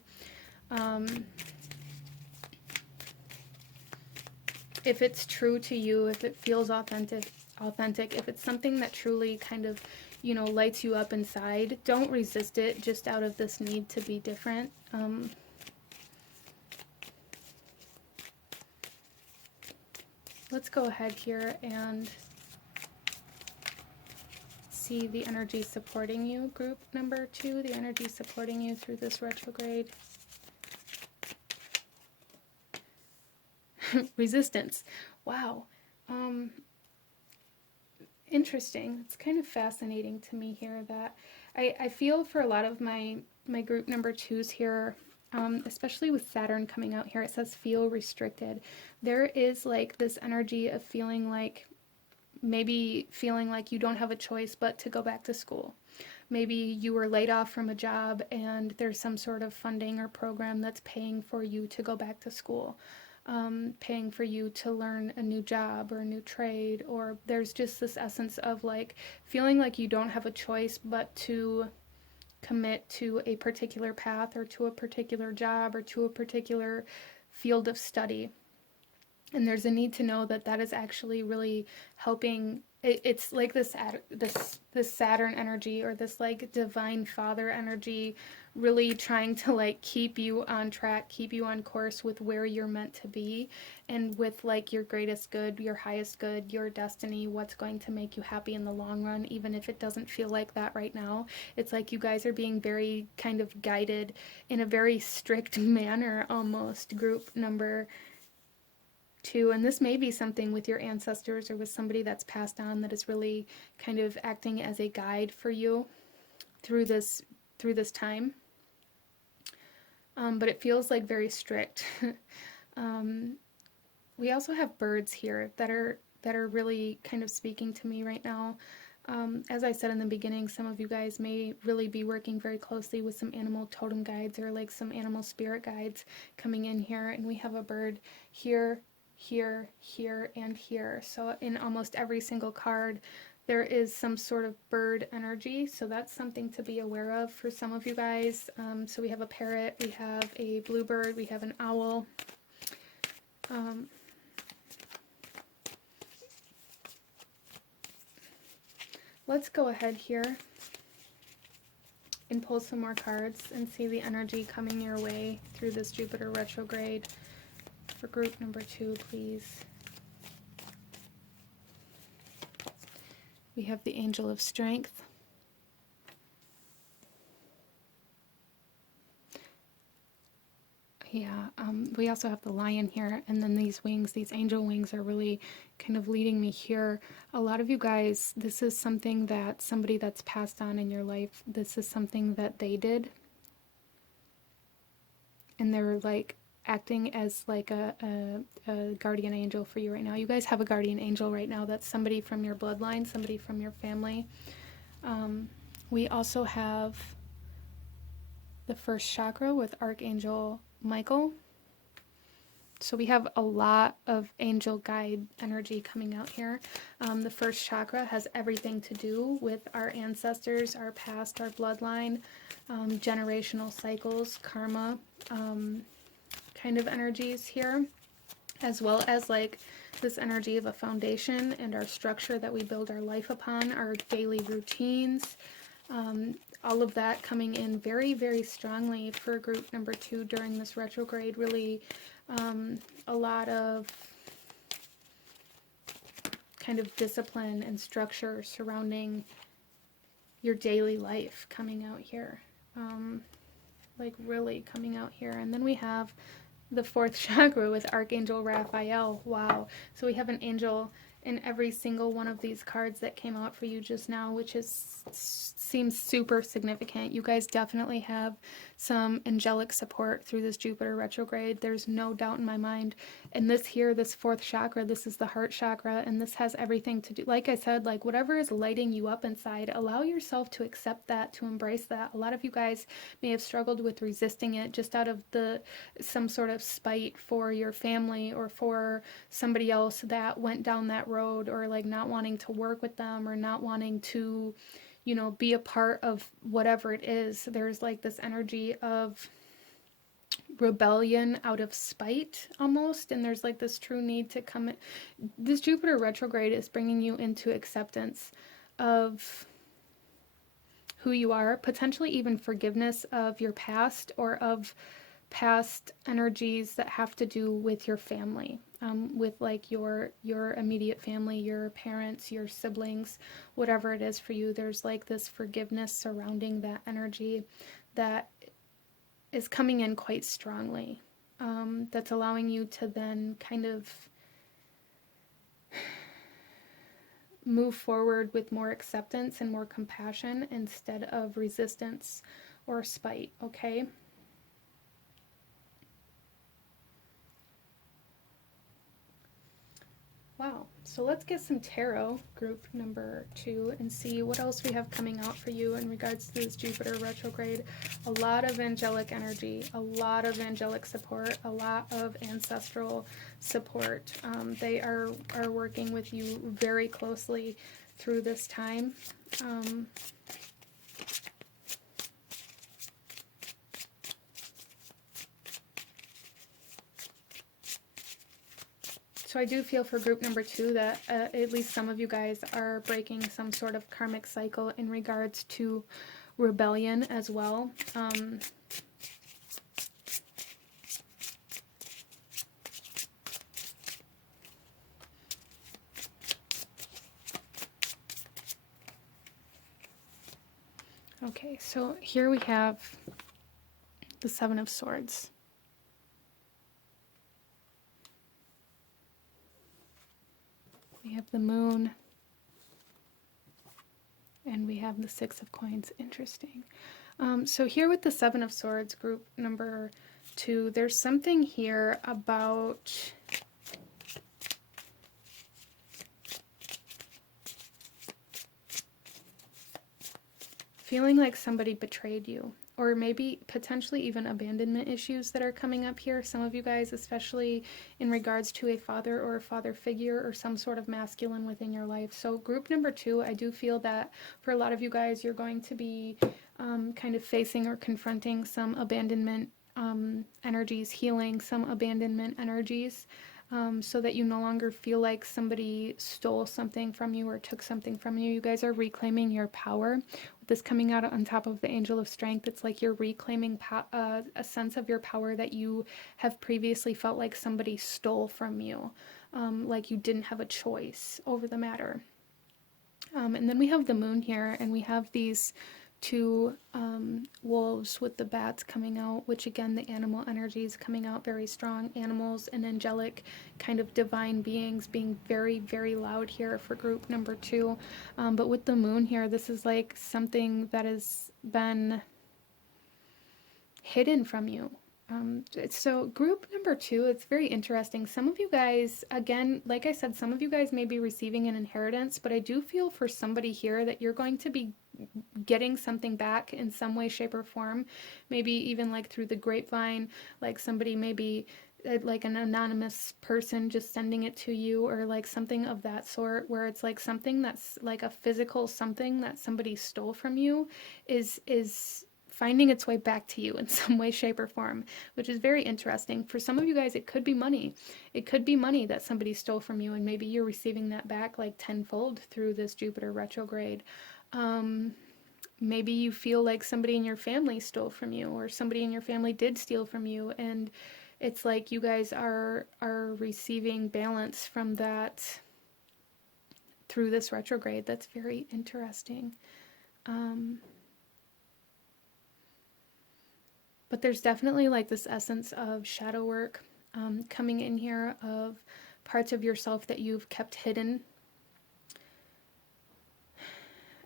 If it's true to you, if it feels authentic, if it's something that truly kind of, you know, lights you up inside, don't resist it just out of this need to be different. Let's go ahead here and see the energy supporting you, group number 2, the energy supporting you through this retrograde. Resistance. Wow. Interesting. It's kind of fascinating to me here that I feel for a lot of my group number 2s here, especially with Saturn coming out here, it says feel restricted. There is like this energy of feeling like you don't have a choice but to go back to school. Maybe you were laid off from a job and there's some sort of funding or program that's paying for you to go back to school. paying for you to learn a new job or a new trade, or there's just this essence of like feeling like you don't have a choice but to commit to a particular path or to a particular job or to a particular field of study. And there's a need to know that that is actually really helping. It's like this Saturn energy, or this like divine father energy, really trying to like keep you on track, keep you on course with where you're meant to be, and with like your greatest good, your highest good, your destiny, what's going to make you happy in the long run, even if it doesn't feel like that right now. It's like you guys are being very kind of guided in a very strict manner, almost, group number 2. And this may be something with your ancestors or with somebody that's passed on that is really kind of acting as a guide for you through this time. But it feels like very strict. We also have birds here that are really kind of speaking to me right now. As I said in the beginning, some of you guys may really be working very closely with some animal totem guides or like some animal spirit guides coming in here. And we have a bird here, here, here, and here. So in almost every single card, there is some sort of bird energy. So that's something to be aware of for some of you guys. So we have a parrot, we have a bluebird, we have an owl. Let's go ahead here and pull some more cards and see the energy coming your way through this Jupiter retrograde for group number 2, please. We have the Angel of Strength. Yeah, we also have the Lion here, and then these wings, these angel wings, are really kind of leading me here. A lot of you guys, this is something that somebody that's passed on in your life, this is something that they did, and they're like acting as like a guardian angel for you right now. You guys have a guardian angel right now. That's somebody from your bloodline, somebody from your family. We also have the first chakra with Archangel Michael. So we have a lot of angel guide energy coming out here. The first chakra has everything to do with our ancestors, our past, our bloodline, generational cycles, karma, kind of energies here, as well as like this energy of a foundation and our structure that we build our life upon, our daily routines. All of that coming in very, very strongly for group number 2 during this retrograde. Really a lot of kind of discipline and structure surrounding your daily life coming out here. Like really coming out here. And then we have the 4th chakra with Archangel Raphael. Wow. So we have an angel in every single one of these cards that came out for you just now, which seems super significant. You guys definitely have some angelic support through this Jupiter retrograde. There's no doubt in my mind. And this here, this 4th chakra, this is the heart chakra, and this has everything to do, like I said, like whatever is lighting you up inside, allow yourself to accept that, to embrace that. A lot of you guys may have struggled with resisting it just out of some sort of spite for your family or for somebody else that went down that road, or like not wanting to work with them, or not wanting to, you know, be a part of whatever it is. There's like this energy of rebellion out of spite almost, and there's like this true need to come in. This Jupiter retrograde is bringing you into acceptance of who you are, potentially even forgiveness of your past or of past energies that have to do with your family, with like your immediate family, your parents, your siblings, whatever it is for you. There's like this forgiveness surrounding that energy that is coming in quite strongly, that's allowing you to then kind of move forward with more acceptance and more compassion instead of resistance or spite, okay? Wow, So let's get some tarot, group number 2, and see what else we have coming out for you in regards to this Jupiter retrograde. A lot of angelic energy, a lot of angelic support, a lot of ancestral support. They are working with you very closely through this time. So I do feel for group number 2 that at least some of you guys are breaking some sort of karmic cycle in regards to rebellion as well. Okay, so here we have the Seven of Swords. We have the Moon, and we have the Six of Coins. Interesting. So here with the Seven of Swords, group number 2, there's something here about feeling like somebody betrayed you, or maybe potentially even abandonment issues that are coming up here. Some of you guys, especially in regards to a father or a father figure or some sort of masculine within your life. So group number 2, I do feel that for a lot of you guys, you're going to be kind of facing or confronting some abandonment energies, healing some abandonment energies. So that you no longer feel like somebody stole something from you or took something from you. You guys are reclaiming your power. With this coming out on top of the Angel of Strength, it's like you're reclaiming a sense of your power that you have previously felt like somebody stole from you, like you didn't have a choice over the matter. And then we have the Moon here, and we have these 2 wolves with the bats coming out, which again, the animal energy is coming out very strong. Animals and angelic kind of divine beings being very, very loud here for group number 2. But with the Moon here, this is like something that has been hidden from you. So group number 2, it's very interesting. Some of you guys, again, like I said, some of you guys may be receiving an inheritance, but I do feel for somebody here that you're going to be getting something back in some way, shape, or form. Maybe even like through the grapevine, like somebody maybe like an anonymous person just sending it to you, or like something of that sort, where it's like something that's like a physical something that somebody stole from you is finding its way back to you in some way, shape, or form, which is very interesting. For some of you guys, it could be money. It could be money that somebody stole from you, and maybe you're receiving that back like tenfold through this Jupiter retrograde. Maybe you feel like somebody in your family stole from you, or somebody in your family did steal from you, and it's like you guys are receiving balance from that through this retrograde. That's very interesting. But there's definitely like this essence of shadow work coming in here, of parts of yourself that you've kept hidden,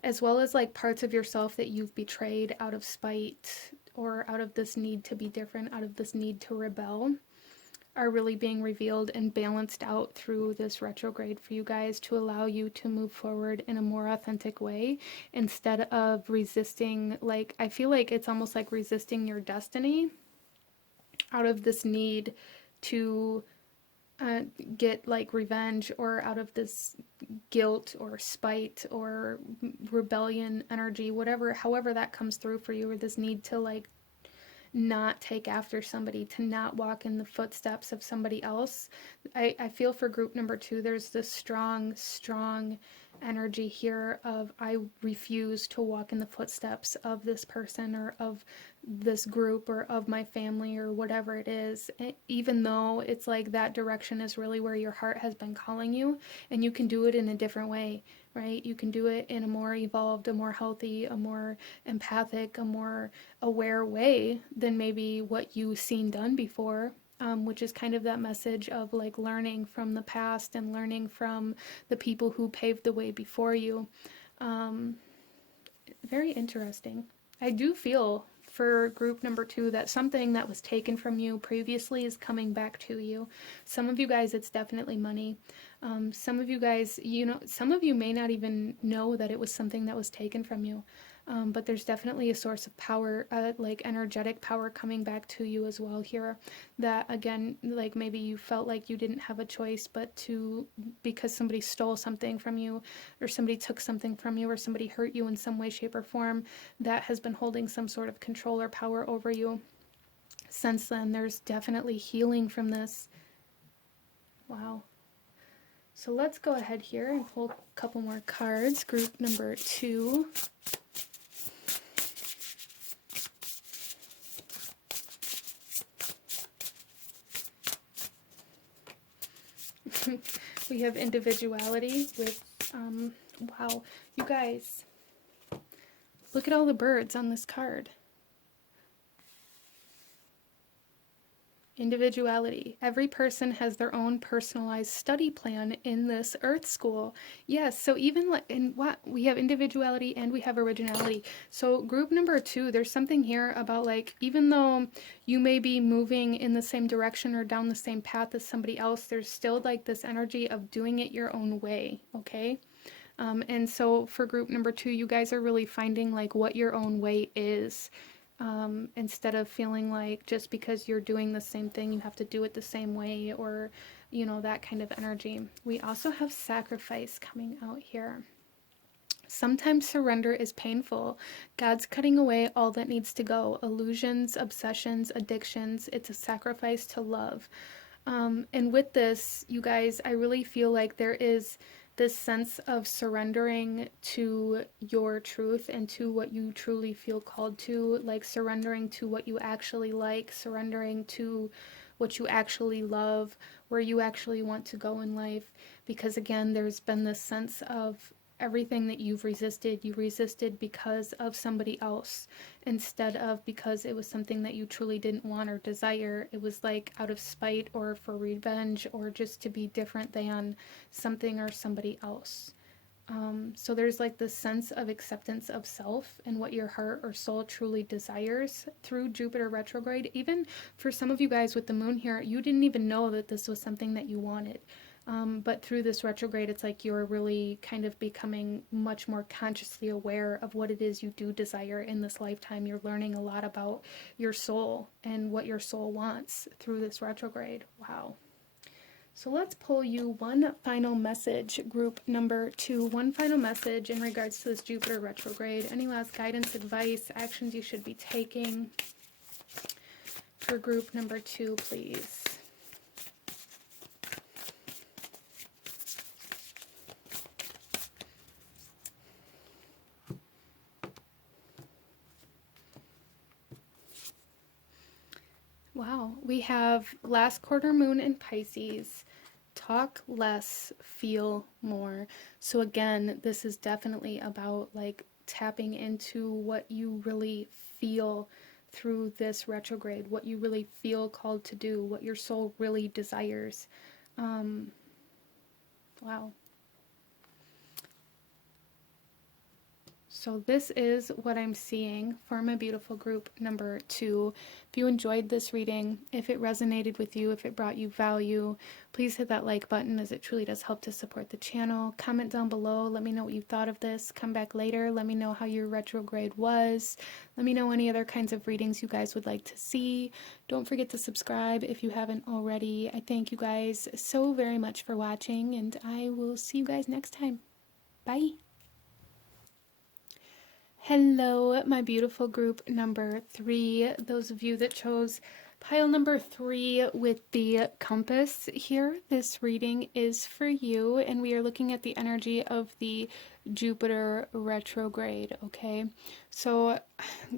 as well as like parts of yourself that you've betrayed out of spite or out of this need to be different, out of this need to rebel, are really being revealed and balanced out through this retrograde for you guys, to allow you to move forward in a more authentic way instead of resisting. Like, I feel like it's almost like resisting your destiny out of this need to get like revenge, or out of this guilt or spite or rebellion energy, whatever, however that comes through for you, or this need to like not take after somebody, to not walk in the footsteps of somebody else. I feel for group number 2, there's this strong energy here of, I refuse to walk in the footsteps of this person or of this group or of my family or whatever it is, even though it's like that direction is really where your heart has been calling you, and you can do it in a different way, right? You can do it in a more evolved, a more healthy, a more empathic, a more aware way than maybe what you've seen done before. Which is kind of that message of like learning from the past and learning from the people who paved the way before you. Very interesting. I do feel for group number 2 that something that was taken from you previously is coming back to you. Some of you guys, it's definitely money. Some of you guys, some of you may not even know that it was something that was taken from you. But there's definitely a source of power, like energetic power coming back to you as well here. That again, like maybe you felt like you didn't have a choice, but because somebody stole something from you, or somebody took something from you, or somebody hurt you in some way, shape, or form, that has been holding some sort of control or power over you. Since then, there's definitely healing from this. Wow. So let's go ahead here and pull a couple more cards. Group number 2. We have individuality with, wow, you guys, look at all the birds on this card. Individuality. Every person has their own personalized study plan in this Earth School. Yes, so even like in what we have individuality and we have originality. So group number 2, there's something here about like, even though you may be moving in the same direction or down the same path as somebody else, there's still like this energy of doing it your own way, okay? And so for group number 2, you guys are really finding like what your own way is. Instead of feeling like just because you're doing the same thing, you have to do it the same way, or, that kind of energy. We also have sacrifice coming out here. Sometimes surrender is painful. God's cutting away all that needs to go. Illusions, obsessions, addictions. It's a sacrifice to love. And with this, you guys, I really feel like there is this sense of surrendering to your truth and to what you truly feel called to, like surrendering to what you actually like, surrendering to what you actually love, where you actually want to go in life. Because again, there's been this sense of everything that you resisted because of somebody else, instead of because it was something that you truly didn't want or desire. It was like out of spite or for revenge or just to be different than something or somebody else. So there's like this sense of acceptance of self and what your heart or soul truly desires through Jupiter retrograde. Even for some of you guys with the moon here, you didn't even know that this was something that you wanted. But through this retrograde, it's like you're really kind of becoming much more consciously aware of what it is you do desire in this lifetime. You're learning a lot about your soul and what your soul wants through this retrograde. Wow. So let's pull you one final message, group number 2, one final message in regards to this Jupiter retrograde. Any last guidance, advice, actions you should be taking for group number 2, please? Wow, we have last quarter moon in Pisces. Talk less, feel more. So again, this is definitely about like tapping into what you really feel through this retrograde, what you really feel called to do, what your soul really desires. Wow. So this is what I'm seeing for my beautiful group number 2. If you enjoyed this reading, if it resonated with you, if it brought you value, please hit that like button, as it truly does help to support the channel. Comment down below. Let me know what you thought of this. Come back later. Let me know how your retrograde was. Let me know any other kinds of readings you guys would like to see. Don't forget to subscribe if you haven't already. I thank you guys so very much for watching, and I will see you guys next time. Bye. Hello, my beautiful group number 3. Those of you that chose pile number 3 with the compass here, this reading is for you, and we are looking at the energy of the Jupiter retrograde, okay? So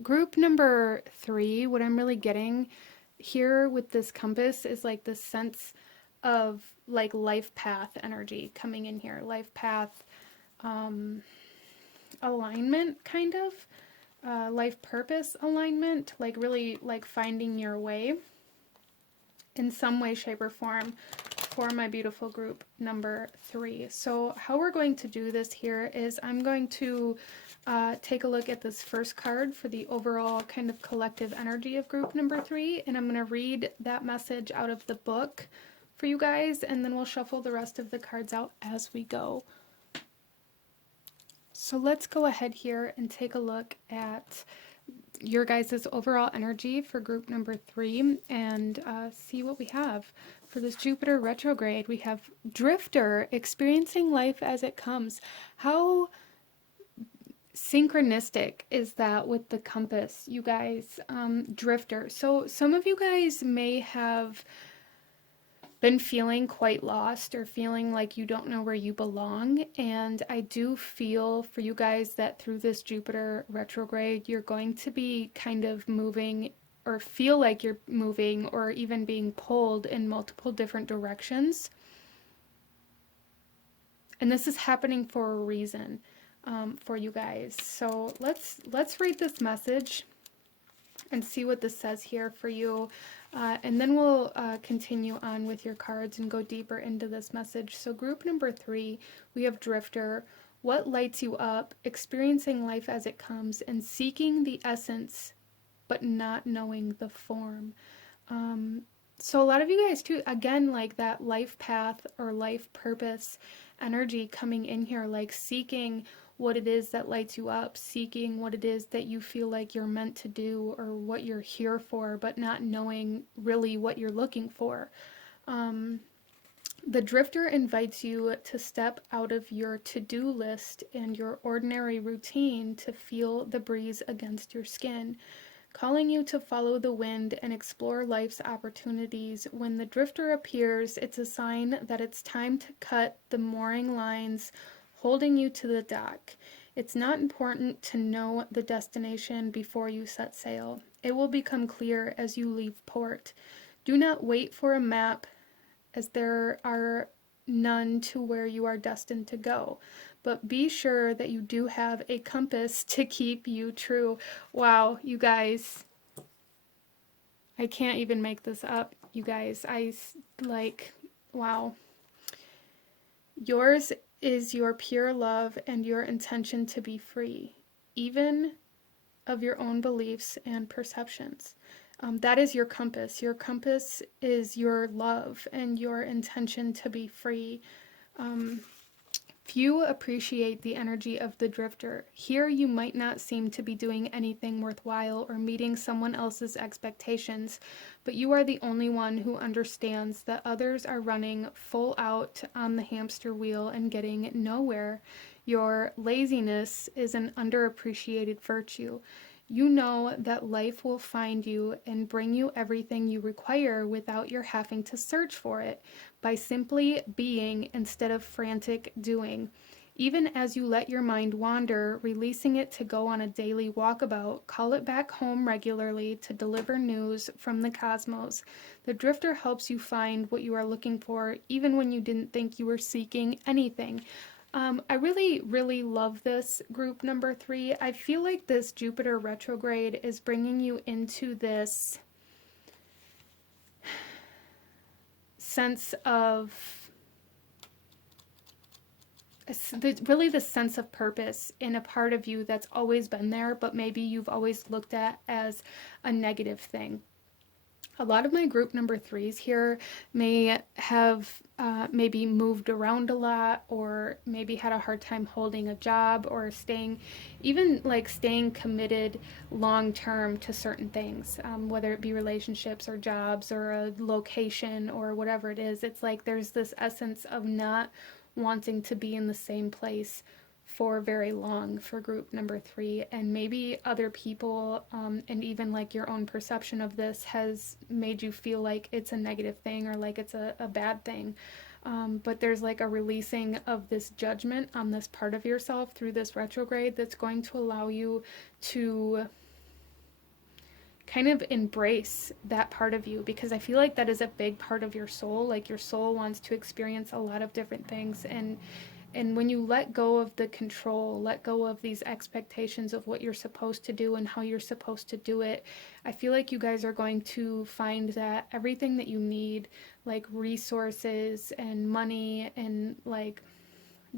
group number 3, what I'm really getting here with this compass is like this sense of like life path energy coming in here, life path, alignment, kind of life purpose alignment, like really like finding your way in some way, shape, or form. for my beautiful group number 3. So how we're going to do this here is I'm going to take a look at this first card for the overall kind of collective energy of group number 3, and I'm going to read that message out of the book for you guys, and then we'll shuffle the rest of the cards out as we go. So let's go ahead here and take a look at your guys' overall energy for group number 3 and see what we have. For this Jupiter retrograde, we have Drifter, experiencing life as it comes. How synchronistic is that with the compass, you guys? Drifter. So some of you guys may have been feeling quite lost or feeling like you don't know where you belong, and I do feel for you guys that through this Jupiter retrograde you're going to be kind of moving or feel like you're moving or even being pulled in multiple different directions, and this is happening for a reason for you guys. So let's read this message and see what this says here for you. And then we'll continue on with your cards and go deeper into this message. So group number 3, we have Drifter. What lights you up, experiencing life as it comes, and seeking the essence, but not knowing the form. So a lot of you guys too, again, like that life path or life purpose energy coming in here, like seeking what it is that lights you up, seeking what it is that you feel like you're meant to do or what you're here for, but not knowing really what you're looking for. The Drifter invites you to step out of your to-do list and your ordinary routine to feel the breeze against your skin, calling you to follow the wind and explore life's opportunities. When the Drifter appears, it's a sign that it's time to cut the mooring lines holding you to the dock. It's not important to know the destination before you set sail. It will become clear as you leave port. Do not wait for a map, as there are none to where you are destined to go. But be sure that you do have a compass to keep you true. Wow, you guys. I can't even make this up, you guys. Wow. Yours is your pure love and your intention to be free, even of your own beliefs and perceptions. That is your compass. Your compass is your love and your intention to be free. Few appreciate the energy of the Drifter. Here you might not seem to be doing anything worthwhile or meeting someone else's expectations, but you are the only one who understands that others are running full out on the hamster wheel and getting nowhere. Your laziness is an underappreciated virtue. You know that life will find you and bring you everything you require without your having to search for it, by simply being instead of frantic doing. Even as you let your mind wander, releasing it to go on a daily walkabout, call it back home regularly to deliver news from the cosmos. The Drifter helps you find what you are looking for, even when you didn't think you were seeking anything. I really, really love this group number 3. I feel like this Jupiter retrograde is bringing you into this sense of, really the sense of purpose in a part of you that's always been there, but maybe you've always looked at as a negative thing. A lot of my group number 3s here may have maybe moved around a lot, or maybe had a hard time holding a job, or staying committed long term to certain things, whether it be relationships or jobs or a location or whatever it is. It's like there's this essence of not wanting to be in the same place for very long for group number 3, and maybe other people and even like your own perception of this has made you feel like it's a negative thing or like it's a bad thing, but there's like a releasing of this judgment on this part of yourself through this retrograde that's going to allow you to kind of embrace that part of you, because I feel like that is a big part of your soul. Like your soul wants to experience a lot of different things, and And when you let go of the control, let go of these expectations of what you're supposed to do and how you're supposed to do it, I feel like you guys are going to find that everything that you need, like resources and money and like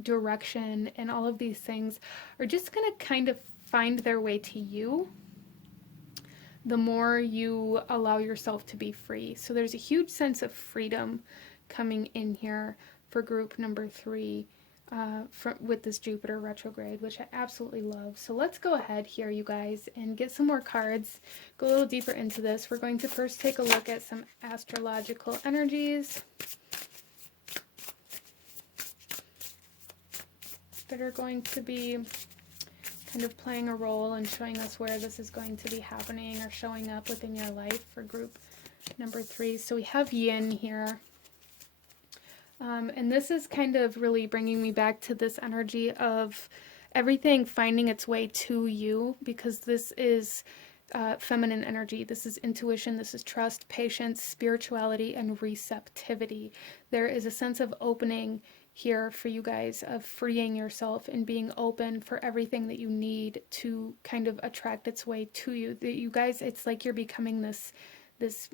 direction and all of these things, are just going to kind of find their way to you the more you allow yourself to be free. So there's a huge sense of freedom coming in here for group number 3 with this Jupiter retrograde, which I absolutely love. So let's go ahead here, you guys, and get some more cards, go a little deeper into this. We're going to first take a look at some astrological energies that are going to be kind of playing a role and showing us where this is going to be happening or showing up within your life for group number 3. So we have yin here. And this is kind of really bringing me back to this energy of everything finding its way to you, because this is feminine energy. This is intuition, this is trust, patience, spirituality, and receptivity. There is a sense of opening here for you guys, of freeing yourself and being open for everything that you need to kind of attract its way to you. That you guys, it's like you're becoming this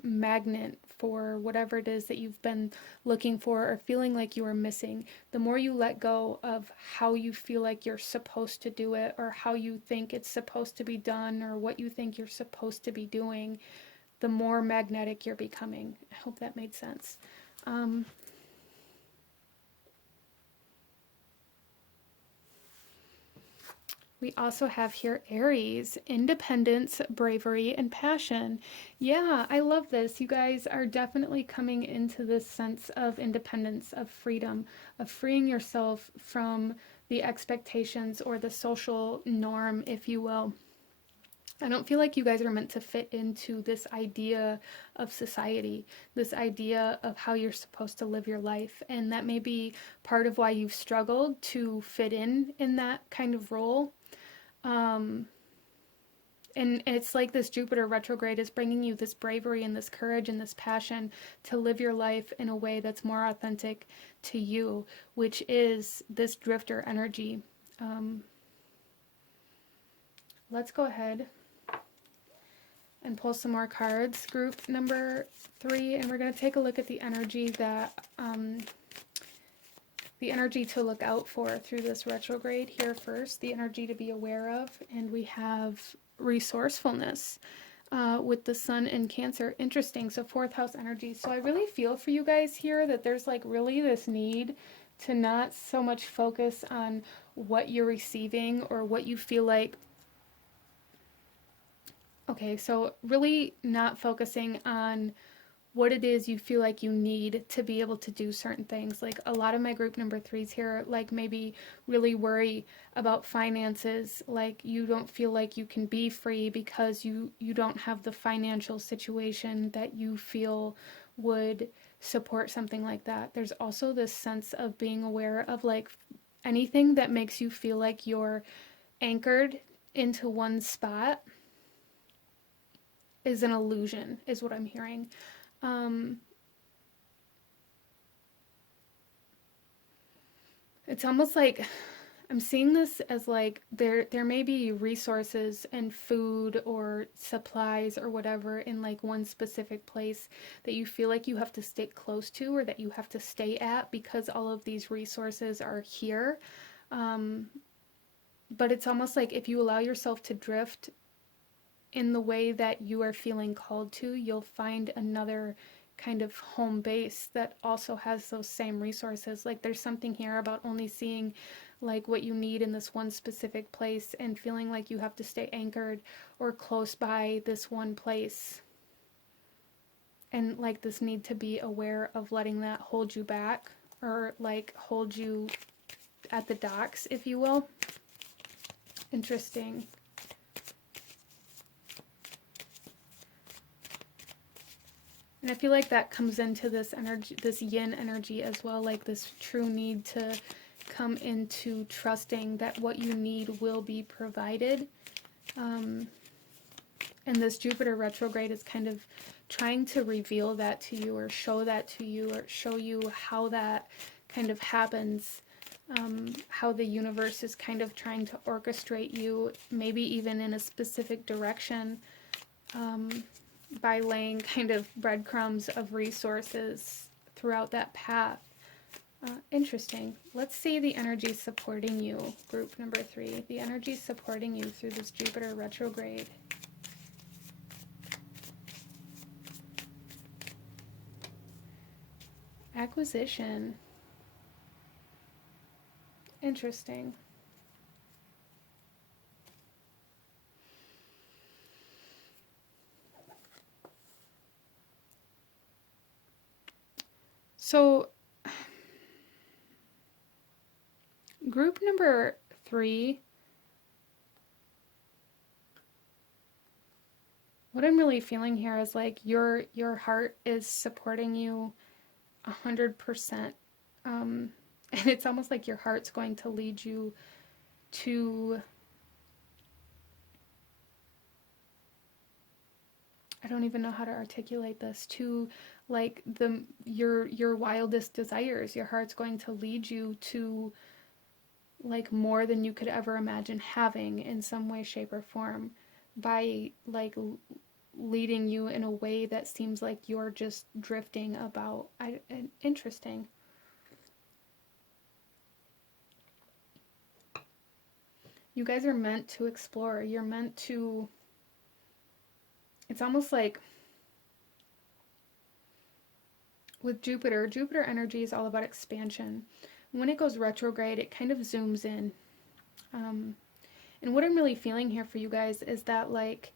magnet for whatever it is that you've been looking for or feeling like you are missing. The more you let go of how you feel like you're supposed to do it, or how you think it's supposed to be done, or what you think you're supposed to be doing, the more magnetic you're becoming. I hope that made sense. We also have here Aries, independence, bravery, and passion. Yeah, I love this. You guys are definitely coming into this sense of independence, of freedom, of freeing yourself from the expectations or the social norm, if you will. I don't feel like you guys are meant to fit into this idea of society, this idea of how you're supposed to live your life. And that may be part of why you've struggled to fit in that kind of role. And it's like this Jupiter retrograde is bringing you this bravery and this courage and this passion to live your life in a way that's more authentic to you, which is this drifter energy. Let's go ahead and pull some more cards, group number 3, and we're going to take a look at the energy that the energy to look out for through this retrograde here first, the energy to be aware of, and we have resourcefulness with the sun in Cancer. Interesting. So 4th house energy. So I really feel for you guys here that there's like really this need to not so much focus on what you're receiving or what you feel like. Okay, so really not focusing on what it is you feel like you need to be able to do certain things. Like a lot of my group number 3s here, like maybe really worry about finances. Like you don't feel like you can be free because you don't have the financial situation that you feel would support something like that. There's also this sense of being aware of like anything that makes you feel like you're anchored into one spot is an illusion, is what I'm hearing. It's almost like I'm seeing this as like there may be resources and food or supplies or whatever in like one specific place that you feel like you have to stay close to or that you have to stay at because all of these resources are here. But it's almost like if you allow yourself to drift in the way that you are feeling called to, you'll find another kind of home base that also has those same resources. Like there's something here about only seeing like what you need in this one specific place and feeling like you have to stay anchored or close by this one place. And like this need to be aware of letting that hold you back or like hold you at the docks, if you will. Interesting. And I feel like that comes into this energy, this yin energy as well, like this true need to come into trusting that what you need will be provided. And this Jupiter retrograde is kind of trying to reveal that to you or show that to you or show you how that kind of happens how the universe is kind of trying to orchestrate you, maybe even in a specific direction, by laying kind of breadcrumbs of resources throughout that path. Interesting. Let's see the energy supporting you, group number 3. The energy supporting you through this Jupiter retrograde. Acquisition. Interesting. So, group number 3, what I'm really feeling here is like your heart is supporting you 100%. And it's almost like your heart's going to lead you to, I don't even know how to articulate this, to like your wildest desires. Your heart's going to lead you to like more than you could ever imagine having in some way, shape, or form, by like leading you in a way that seems like you're just drifting about. Interesting. You guys are meant to explore. You're meant to, it's almost like with Jupiter energy is all about expansion. When it goes retrograde, it kind of zooms in. And what I'm really feeling here for you guys is that like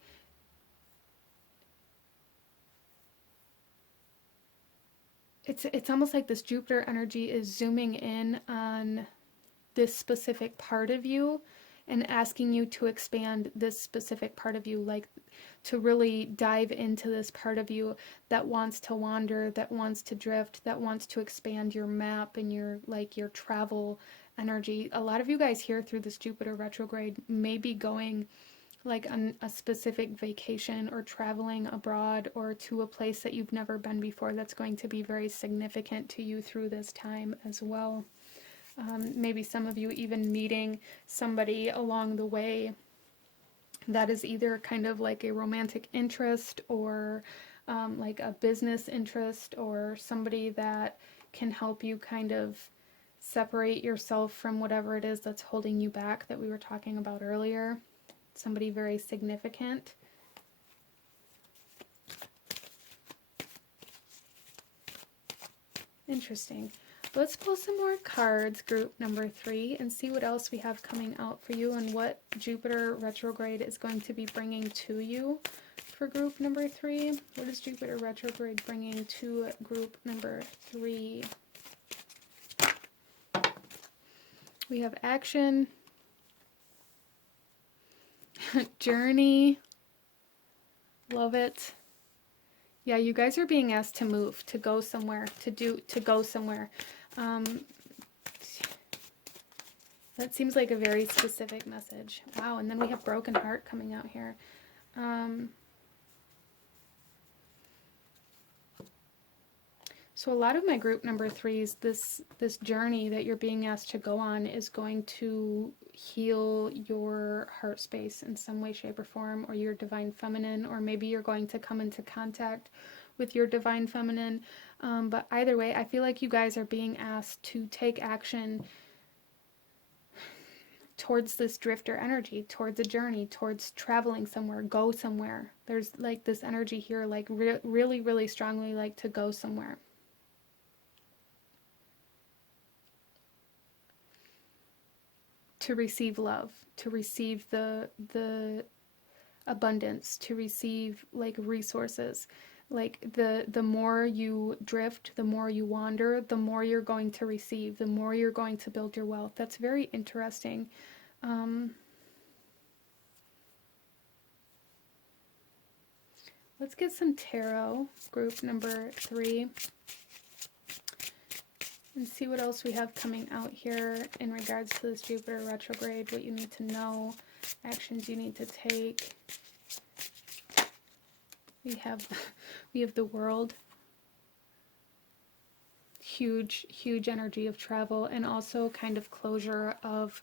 it's almost like this Jupiter energy is zooming in on this specific part of you and asking you to expand this specific part of you, like to really dive into this part of you that wants to wander, that wants to drift, that wants to expand your map and your like your travel energy. A lot of you guys here through this Jupiter retrograde may be going like on a specific vacation or traveling abroad or to a place that you've never been before that's going to be very significant to you through this time as well. Maybe some of you even meeting somebody along the way that is either kind of like a romantic interest or like a business interest, or somebody that can help you kind of separate yourself from whatever it is that's holding you back that we were talking about earlier. Somebody very significant. Interesting. Let's pull some more cards, group number 3, and see what else we have coming out for you and what Jupiter retrograde is going to be bringing to you for group number 3. What is Jupiter retrograde bringing to group number 3? We have action, journey, love it. Yeah, you guys are being asked to move, to go somewhere, to go somewhere. That seems like a very specific message. Wow, and then we have broken heart coming out here. So a lot of my group number 3s, this journey that you're being asked to go on is going to heal your heart space in some way, shape, or form, or your divine feminine, or maybe you're going to come into contact with your divine feminine. But either way, I feel like you guys are being asked to take action towards this drifter energy, towards a journey, towards traveling somewhere, go somewhere. There's like this energy here, like really, really strongly, like to go somewhere. To receive love, to receive the abundance, to receive like resources. Like the more you drift, the more you wander, the more you're going to receive, the more you're going to build your wealth. That's very interesting. Let's get some tarot, group number 3. And see what else we have coming out here in regards to this Jupiter retrograde, what you need to know, actions you need to take. We have the World. huge, huge energy of travel, and also kind of closure of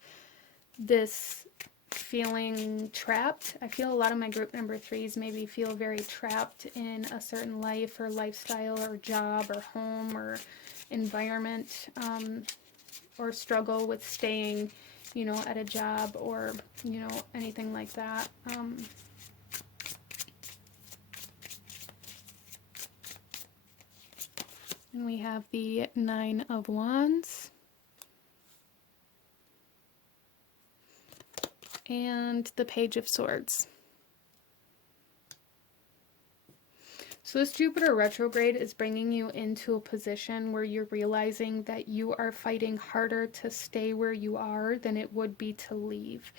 this feeling trapped. I feel a lot of my group number 3s maybe feel very trapped in a certain life or lifestyle or job or home or environment, or struggle with staying, you know, at a job or, you know, anything like that. And we have the 9 of Wands. And the Page of Swords. So this Jupiter retrograde is bringing you into a position where you're realizing that you are fighting harder to stay where you are than it would be to leave.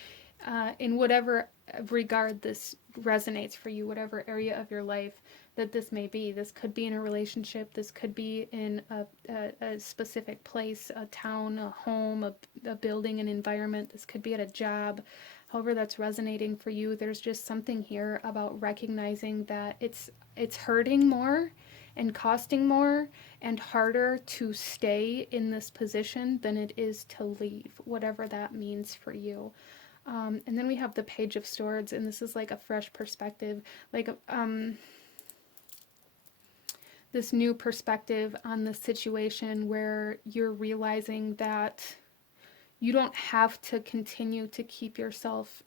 In whatever regard this resonates for you, whatever area of your life that this may be. This could be in a relationship, this could be in a specific place, a town, a home, a building, an environment, this could be at a job. However that's resonating for you, there's just something here about recognizing that it's hurting more and costing more and harder to stay in this position than it is to leave, whatever that means for you. And then we have the Page of Swords, and this is like a fresh perspective, like this new perspective on the situation where you're realizing that you don't have to continue to keep yourself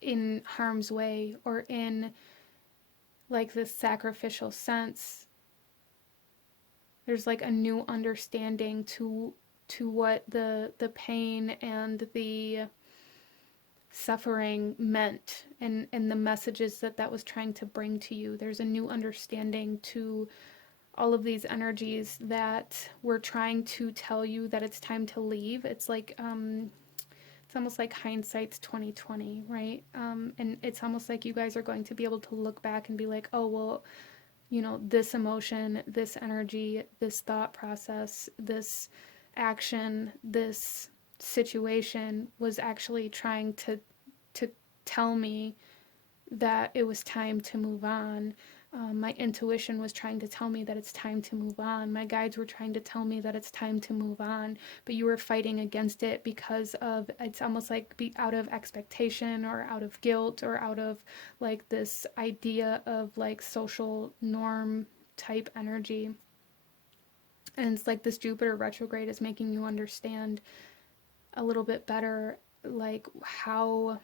in harm's way or in like this sacrificial sense. There's like a new understanding to what the pain and the suffering meant, and the messages that was trying to bring to you. There's a new understanding to all of these energies that were trying to tell you that it's time to leave. It's like it's almost like hindsight's 2020, right? And it's almost like you guys are going to be able to look back and be like, oh well, you know, this emotion, this energy, this thought process, this action, this situation was actually trying to tell me that it was time to move on. My intuition was trying to tell me that it's time to move on. My guides were trying to tell me that it's time to move on, but you were fighting against it because of, it's almost like be out of expectation or out of guilt or out of like this idea of like social norm type energy. And it's like this Jupiter retrograde is making you understand a little bit better like how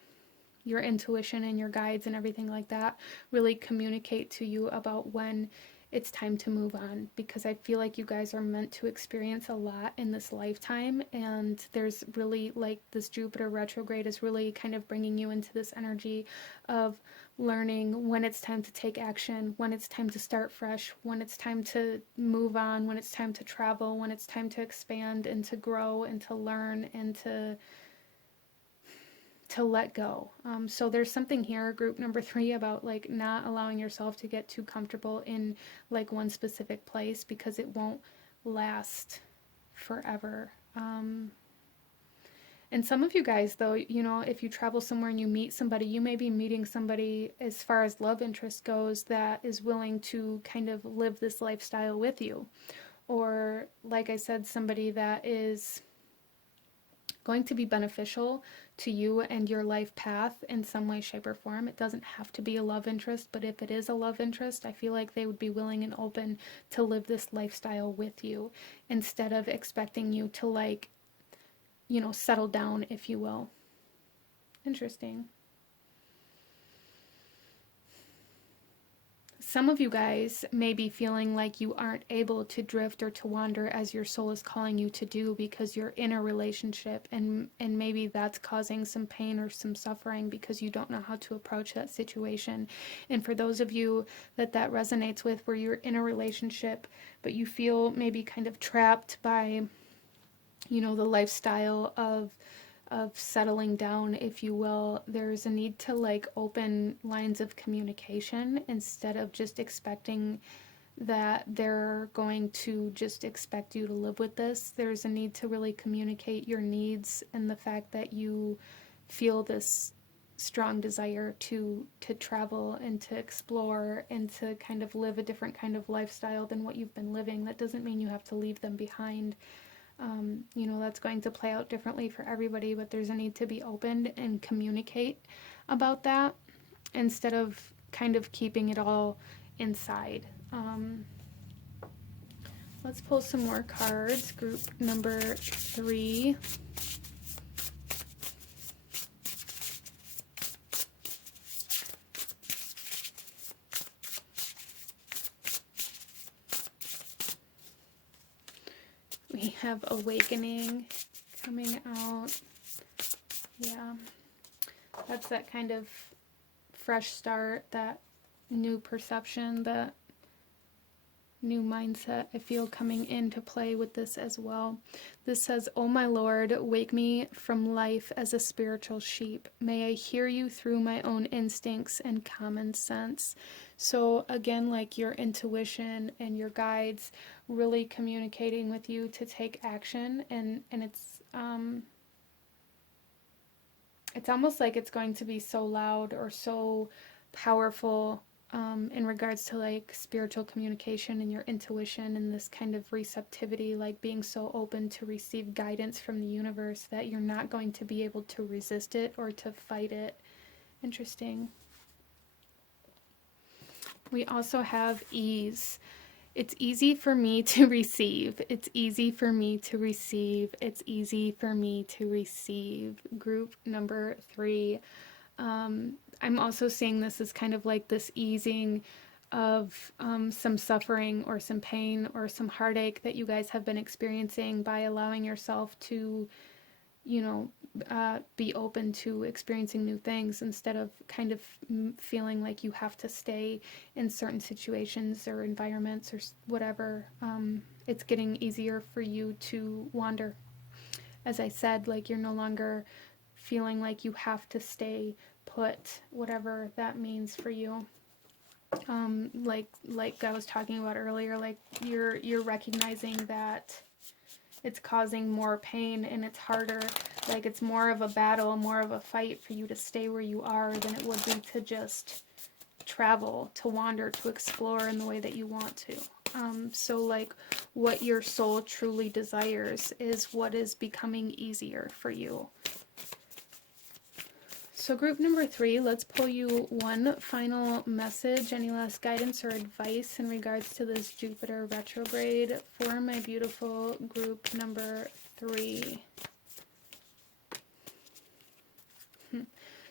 your intuition and your guides and everything like that really communicate to you about when it's time to move on, because I feel like you guys are meant to experience a lot in this lifetime, and there's really like this Jupiter retrograde is really kind of bringing you into this energy of learning when it's time to take action, when it's time to start fresh, when it's time to move on, when it's time to travel, when it's time to expand and to grow and to learn and to let go. So there's something here, group number 3, about like not allowing yourself to get too comfortable in like one specific place, because it won't last forever. And some of you guys though, you know, if you travel somewhere and you meet somebody, you may be meeting somebody as far as love interest goes that is willing to kind of live this lifestyle with you. Or like I said, somebody that is going to be beneficial to you and your life path in some way, shape, or form. It doesn't have to be a love interest, but if it is a love interest, I feel like they would be willing and open to live this lifestyle with you instead of expecting you to, like, you know, settle down, if you will. Interesting. Some of you guys may be feeling like you aren't able to drift or to wander as your soul is calling you to do because you're in a relationship, and maybe that's causing some pain or some suffering because you don't know how to approach that situation. And for those of you that resonates with, where you're in a relationship but you feel maybe kind of trapped by, you know, the lifestyle of settling down, if you will, there's a need to like open lines of communication instead of just expecting that they're going to just expect you to live with this. There's a need to really communicate your needs and the fact that you feel this strong desire to travel and to explore and to kind of live a different kind of lifestyle than what you've been living. That doesn't mean you have to leave them behind. You know, that's going to play out differently for everybody, but there's a need to be open and communicate about that instead of kind of keeping it all inside. Let's pull some more cards. Group number 3. We have awakening coming out. Yeah, that's that kind of fresh start, that new perception, that new mindset I feel coming into play with this as well. This says, "Oh my Lord, wake me from life as a spiritual sheep. May I hear you through my own instincts and common sense." So again, like your intuition and your guides really communicating with you to take action, and it's almost like it's going to be so loud or so powerful in regards to like spiritual communication and your intuition and this kind of receptivity, like being so open to receive guidance from the universe that you're not going to be able to resist it or to fight it. Interesting. We also have ease. It's easy for me to receive. It's easy for me to receive. It's easy for me to receive. Group number 3. I'm also seeing this as kind of like this easing of some suffering or some pain or some heartache that you guys have been experiencing by allowing yourself to, you know, be open to experiencing new things instead of kind of feeling like you have to stay in certain situations or environments or whatever. It's getting easier for you to wander. As I said, like you're no longer feeling like you have to stay put, whatever that means for you. Like I was talking about earlier, like you're recognizing that it's causing more pain and it's harder, like it's more of a battle, more of a fight for you to stay where you are than it would be to just travel, to wander, to explore in the way that you want to. So like what your soul truly desires is what is becoming easier for you. So group number 3, let's pull you one final message, any last guidance or advice in regards to this Jupiter retrograde for my beautiful group number 3.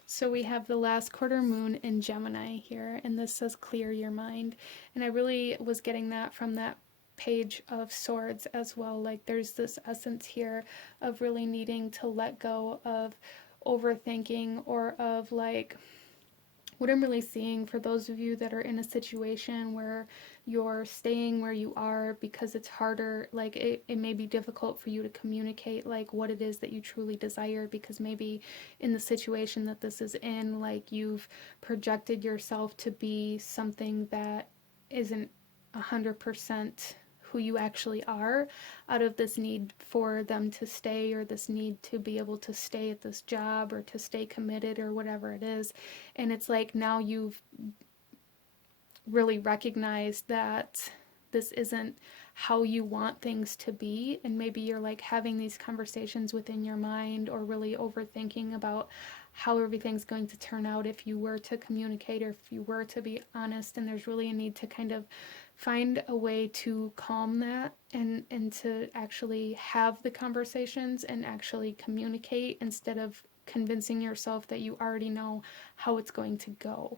So we have the last quarter moon in Gemini here, and this says clear your mind. And I really was getting that from that Page of Swords as well. Like there's this essence here of really needing to let go of overthinking, or of like what I'm really seeing for those of you that are in a situation where you're staying where you are because it's harder, like it may be difficult for you to communicate like what it is that you truly desire, because maybe in the situation that this is in, like you've projected yourself to be something that isn't 100% who you actually are, out of this need for them to stay, or this need to be able to stay at this job, or to stay committed, or whatever it is. And it's like now you've really recognized that this isn't how you want things to be, and maybe you're like having these conversations within your mind, or really overthinking about how everything's going to turn out if you were to communicate, or if you were to be honest. And there's really a need to kind of find a way to calm that, and to actually have the conversations and actually communicate, instead of convincing yourself that you already know how it's going to go.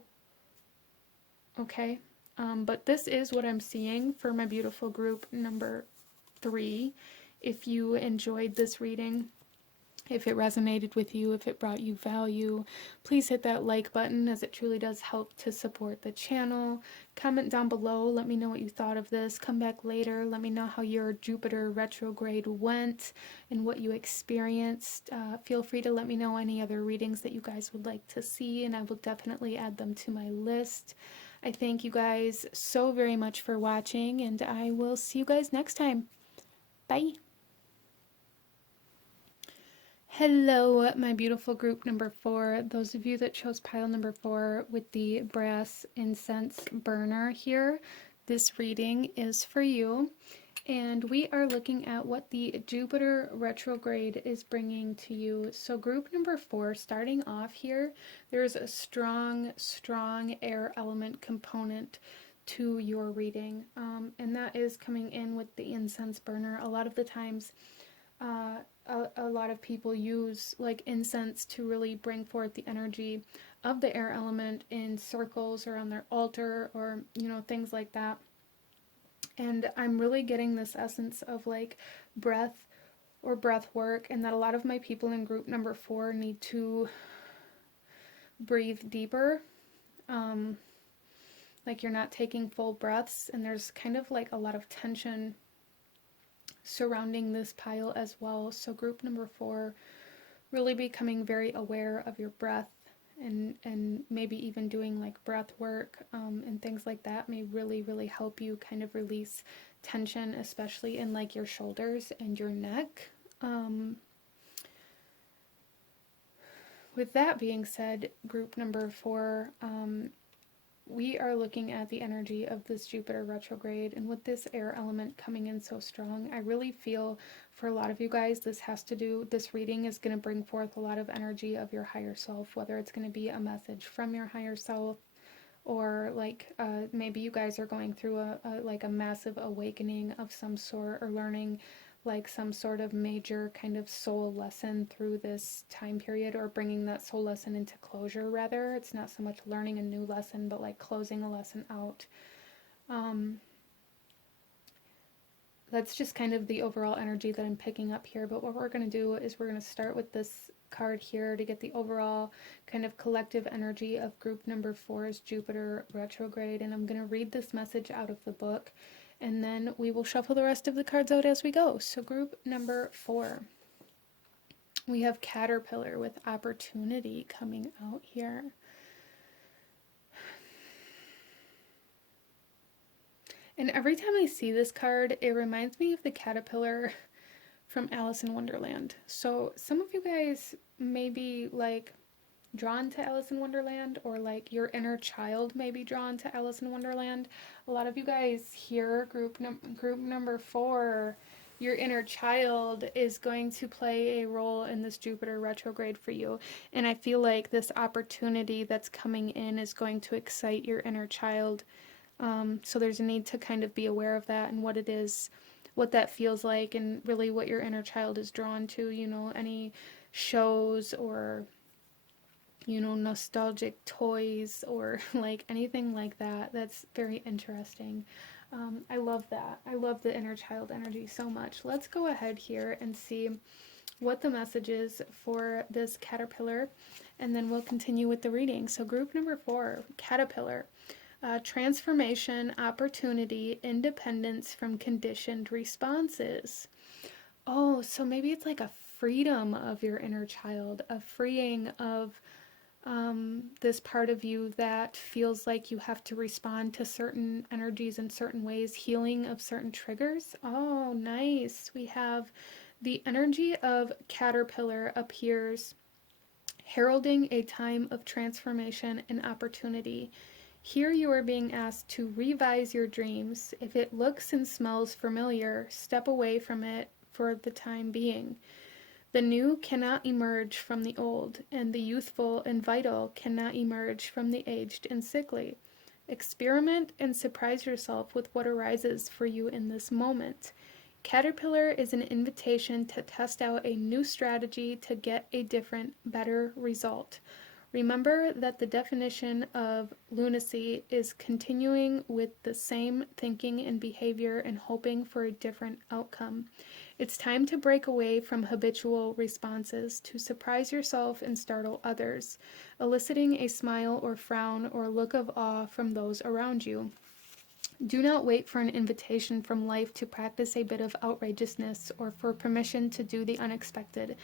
Okay? But this is what I'm seeing for my beautiful group number 3. If you enjoyed this reading, if it resonated with you, if it brought you value, please hit that like button, as it truly does help to support the channel. Comment down below, let me know what you thought of this. Come back later, let me know how your Jupiter retrograde went and what you experienced. Feel free to let me know any other readings that you guys would like to see, and I will definitely add them to my list. I thank you guys so very much for watching, and I will see you guys next time. Bye! Hello, my beautiful group number 4. Those of you that chose pile number 4 with the brass incense burner here, this reading is for you. And we are looking at what the Jupiter retrograde is bringing to you. So group number 4, starting off here, there's a strong air element component to your reading. And that is coming in with the incense burner. A lot of the times, a lot of people use like incense to really bring forth the energy of the air element in circles or on their altar or, things like that. And I'm really getting this essence of like breath or breath work, and that a lot of my people in group number 4 need to breathe deeper. Like you're not taking full breaths, and there's kind of like a lot of tension surrounding this pile as well. So group number 4, really becoming very aware of your breath, and maybe even doing like breath work and things like that may really help you kind of release tension, especially in like your shoulders and your neck. With that being said, group number 4, we are looking at the energy of this Jupiter retrograde, and with this air element coming in so strong, I really feel for a lot of you guys this reading is going to bring forth a lot of energy of your higher self, whether it's going to be a message from your higher self, or like maybe you guys are going through a massive awakening of some sort, or learning like some sort of major kind of soul lesson through this time period, or bringing that soul lesson into closure. Rather, it's not so much learning a new lesson, but like closing a lesson out. That's just kind of the overall energy that I'm picking up here. But what we're going to do is we're going to start with this card here to get the overall kind of collective energy of group number 4's Jupiter retrograde, and I'm going to read this message out of the book, and then we will shuffle the rest of the cards out as we go. So group number 4, we have Caterpillar with opportunity coming out here. And every time I see this card, it reminds me of the caterpillar from Alice in Wonderland. So some of you guys may be like drawn to Alice in Wonderland, or like your inner child may be drawn to Alice in Wonderland. A lot of you guys here, group number 4, your inner child is going to play a role in this Jupiter retrograde for you. And I feel like this opportunity that's coming in is going to excite your inner child. So there's a need to kind of be aware of that and what it is, what that feels like, and really what your inner child is drawn to, any shows or, nostalgic toys or like anything like that. That's very interesting. I love that. I love the inner child energy so much. Let's go ahead here and see what the message is for this caterpillar, and then we'll continue with the reading. So group number 4, Caterpillar. Transformation, opportunity, independence from conditioned responses. Oh, so maybe it's like a freedom of your inner child, a freeing of this part of you that feels like you have to respond to certain energies in certain ways, healing of certain triggers. Oh, nice. We have the energy of Caterpillar appears, heralding a time of transformation and opportunity. Here you are being asked to revise your dreams. If it looks and smells familiar, step away from it for the time being. The new cannot emerge from the old, and the youthful and vital cannot emerge from the aged and sickly. Experiment and surprise yourself with what arises for you in this moment. Caterpillar is an invitation to test out a new strategy to get a different, better result. Remember that the definition of lunacy is continuing with the same thinking and behavior and hoping for a different outcome. It's time to break away from habitual responses, to surprise yourself and startle others, eliciting a smile or frown or look of awe from those around you. Do not wait for an invitation from life to practice a bit of outrageousness or for permission to do the unexpected.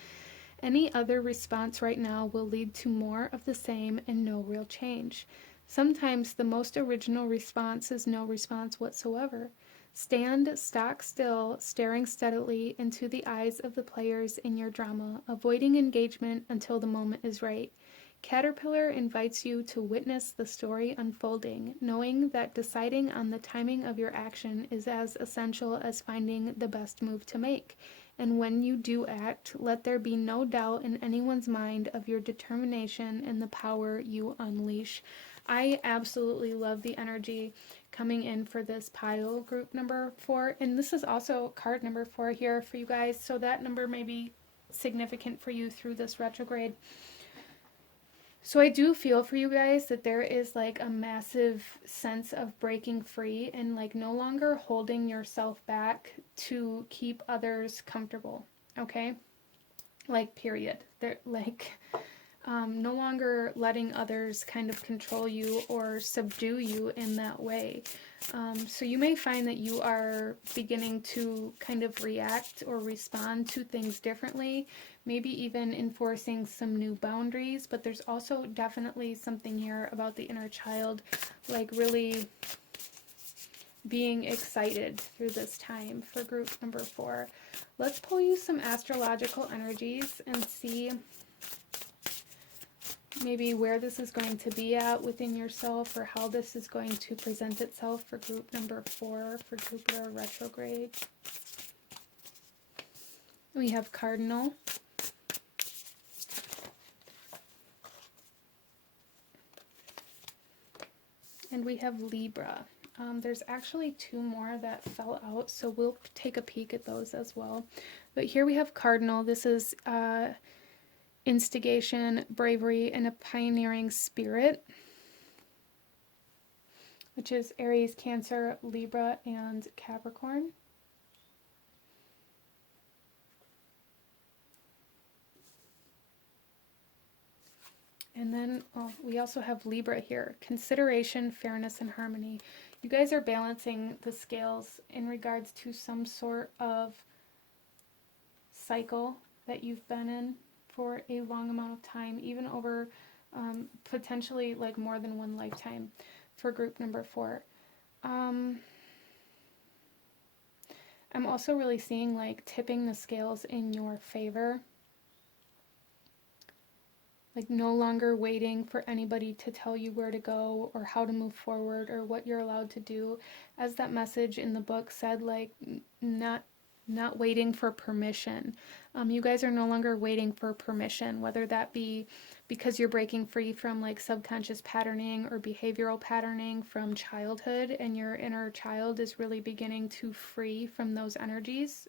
Any other response right now will lead to more of the same and no real change. Sometimes the most original response is no response whatsoever. Stand stock still, staring steadily into the eyes of the players in your drama, avoiding engagement until the moment is right. Caterpillar invites you to witness the story unfolding, knowing that deciding on the timing of your action is as essential as finding the best move to make. And when you do act, let there be no doubt in anyone's mind of your determination and the power you unleash. I absolutely love the energy coming in for this pile group number 4. And this is also card number 4 here for you guys. So that number may be significant for you through this retrograde. So I do feel for you guys that there is like a massive sense of breaking free and like no longer holding yourself back to keep others comfortable. Okay? Like, period. They're like no longer letting others kind of control you or subdue you in that way. So you may find that you are beginning to kind of react or respond to things differently, maybe even enforcing some new boundaries, but there's also definitely something here about the inner child, like really being excited through this time for group number 4. Let's pull you some astrological energies and see maybe where this is going to be at within yourself, or how this is going to present itself for group number 4 for Jupiter retrograde. We have Cardinal. And we have Libra. There's actually 2 more that fell out, so we'll take a peek at those as well. But here we have Cardinal. This is instigation, bravery, and a pioneering spirit, which is Aries, Cancer, Libra, and Capricorn. And then we also have Libra here. Consideration, fairness, and harmony. You guys are balancing the scales in regards to some sort of cycle that you've been in for a long amount of time, even over potentially like more than one lifetime for group number 4. I'm also really seeing like tipping the scales in your favor. Like no longer waiting for anybody to tell you where to go or how to move forward or what you're allowed to do. As that message in the book said, like not waiting for permission. You guys are no longer waiting for permission, whether that be because you're breaking free from like subconscious patterning or behavioral patterning from childhood, and your inner child is really beginning to free from those energies.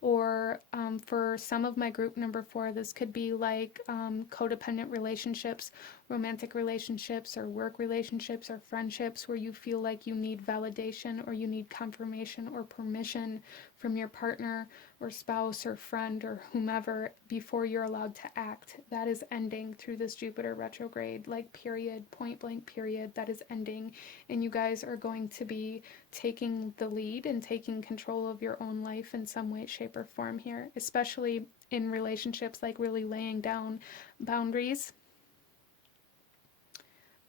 Or for some of my group number 4, this could be like codependent relationships, romantic relationships, or work relationships, or friendships where you feel like you need validation or you need confirmation or permission from your partner or spouse or friend or whomever before you're allowed to act. That is ending through this Jupiter retrograde, like period, point blank period, that is ending. And you guys are going to be taking the lead and taking control of your own life in some way, shape, or form here, especially in relationships, like really laying down boundaries.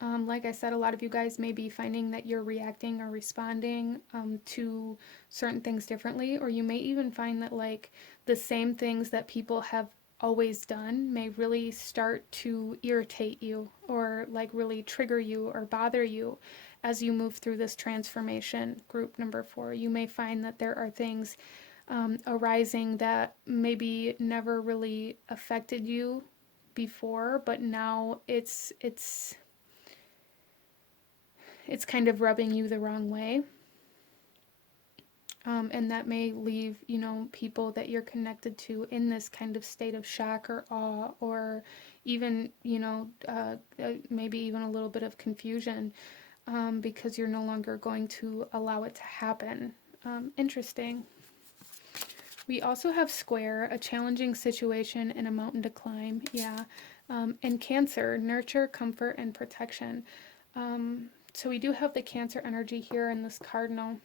Like I said, a lot of you guys may be finding that you're reacting or responding to certain things differently, or you may even find that like the same things that people have always done may really start to irritate you or like really trigger you or bother you as you move through this transformation. Group number 4, you may find that there are things arising that maybe never really affected you before, but now it's kind of rubbing you the wrong way. And that may leave, people that you're connected to in this kind of state of shock or awe, or even, maybe even a little bit of confusion, because you're no longer going to allow it to happen. Interesting. We also have Square, a challenging situation and a mountain to climb. Yeah. And Cancer, nurture, comfort, and protection. So we do have the Cancer energy here in this cardinal.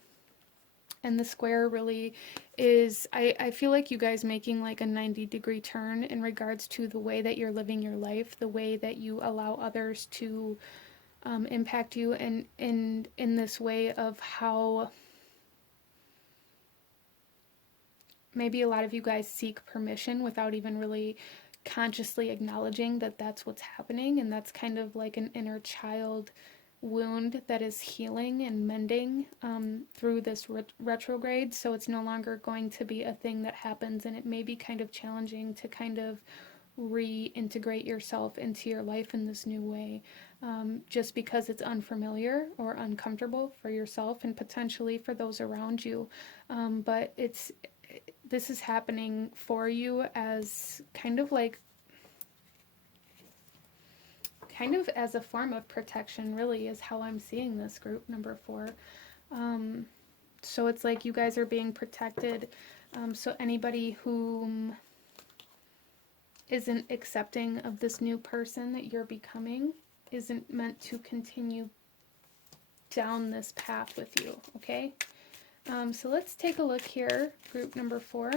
And the Square really is, I feel like you guys making like a 90-degree turn in regards to the way that you're living your life, the way that you allow others to impact you, and in this way of how maybe a lot of you guys seek permission without even really consciously acknowledging that that's what's happening, and that's kind of like an inner child wound that is healing and mending through this retrograde. So it's no longer going to be a thing that happens, and it may be kind of challenging to kind of reintegrate yourself into your life in this new way, just because it's unfamiliar or uncomfortable for yourself and potentially for those around you. But this is happening for you as kind of as a form of protection, really, is how I'm seeing this, group number 4. So it's like you guys are being protected. So anybody who isn't accepting of this new person that you're becoming isn't meant to continue down this path with you, okay? So let's take a look here, group number 4,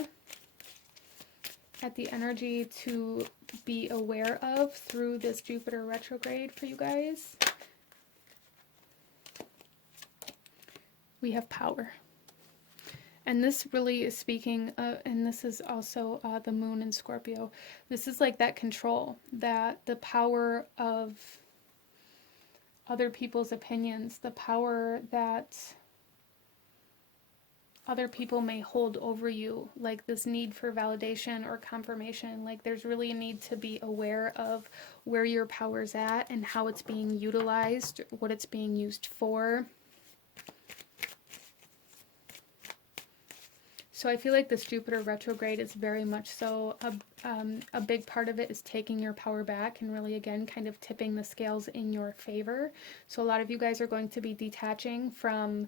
at the energy to be aware of through this Jupiter retrograde for you guys. We have power. And this really is speaking, and this is also the moon in Scorpio. This is like that control, that the power of other people's opinions, the power that other people may hold over you, like this need for validation or confirmation. Like there's really a need to be aware of where your power's at and how it's being utilized, what it's being used for. So I feel like this Jupiter retrograde is very much so a big part of it is taking your power back and really, again, kind of tipping the scales in your favor. So a lot of you guys are going to be detaching from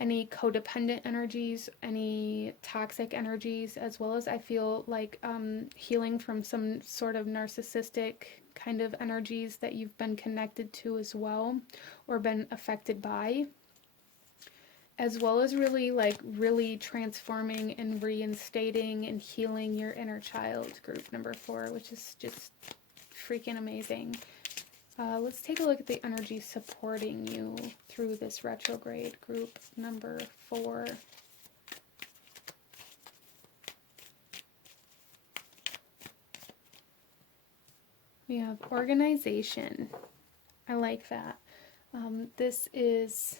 any codependent energies, any toxic energies, as well as I feel like healing from some sort of narcissistic kind of energies that you've been connected to as well, or been affected by. As well as really transforming and reinstating and healing your inner child, group number 4, which is just freaking amazing. Let's take a look at the energy supporting you through this retrograde, group number 4. We have organization. I like that. This is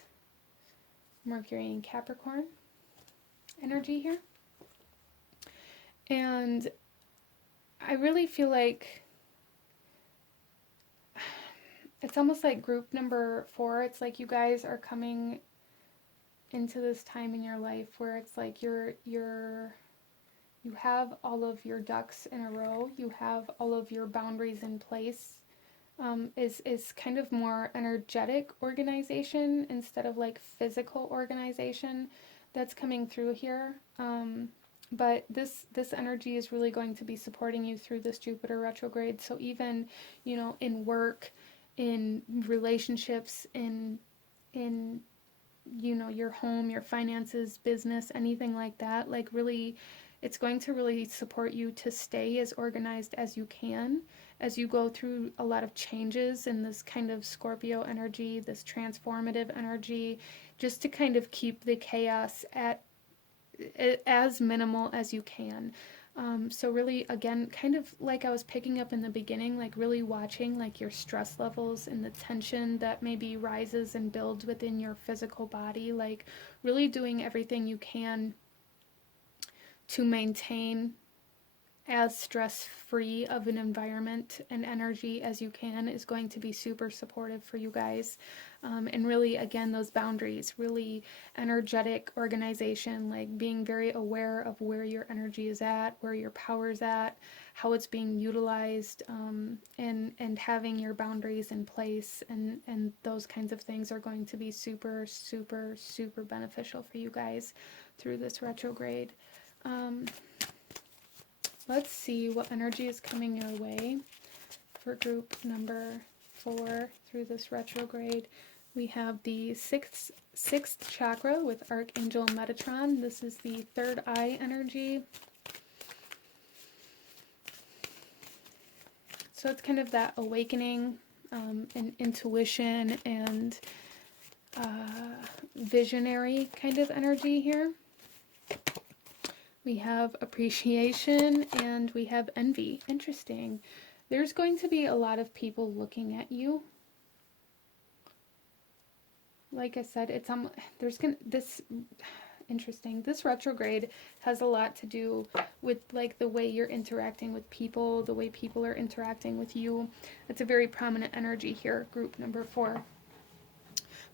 Mercury and Capricorn energy here. And I really feel like it's almost like group number 4. It's like you guys are coming into this time in your life where it's like you have all of your ducks in a row. You have all of your boundaries in place. Is kind of more energetic organization instead of like physical organization that's coming through here. But this energy is really going to be supporting you through this Jupiter retrograde. So even, in work, in relationships, in your home, your finances, business, anything like that, like really, it's going to really support you to stay as organized as you can as you go through a lot of changes in this kind of Scorpio energy, this transformative energy, just to kind of keep the chaos at as minimal as you can. So really, again, kind of like I was picking up in the beginning, like really watching like your stress levels and the tension that maybe rises and builds within your physical body, like really doing everything you can to maintain as stress-free of an environment and energy as you can is going to be super supportive for you guys. And really, again, those boundaries, really energetic organization, like being very aware of where your energy is at, where your power is at, how it's being utilized, and having your boundaries in place, and those kinds of things are going to be super, super, super beneficial for you guys through this retrograde. Let's see what energy is coming your way for group number 4 through this retrograde. We have the sixth chakra with Archangel Metatron. This is the third eye energy. So it's kind of that awakening and intuition and visionary kind of energy here. We have appreciation and we have envy. Interesting. There's going to be a lot of people looking at you. Like I said, it's interesting. This retrograde has a lot to do with like the way you're interacting with people, the way people are interacting with you. It's a very prominent energy here, group number 4.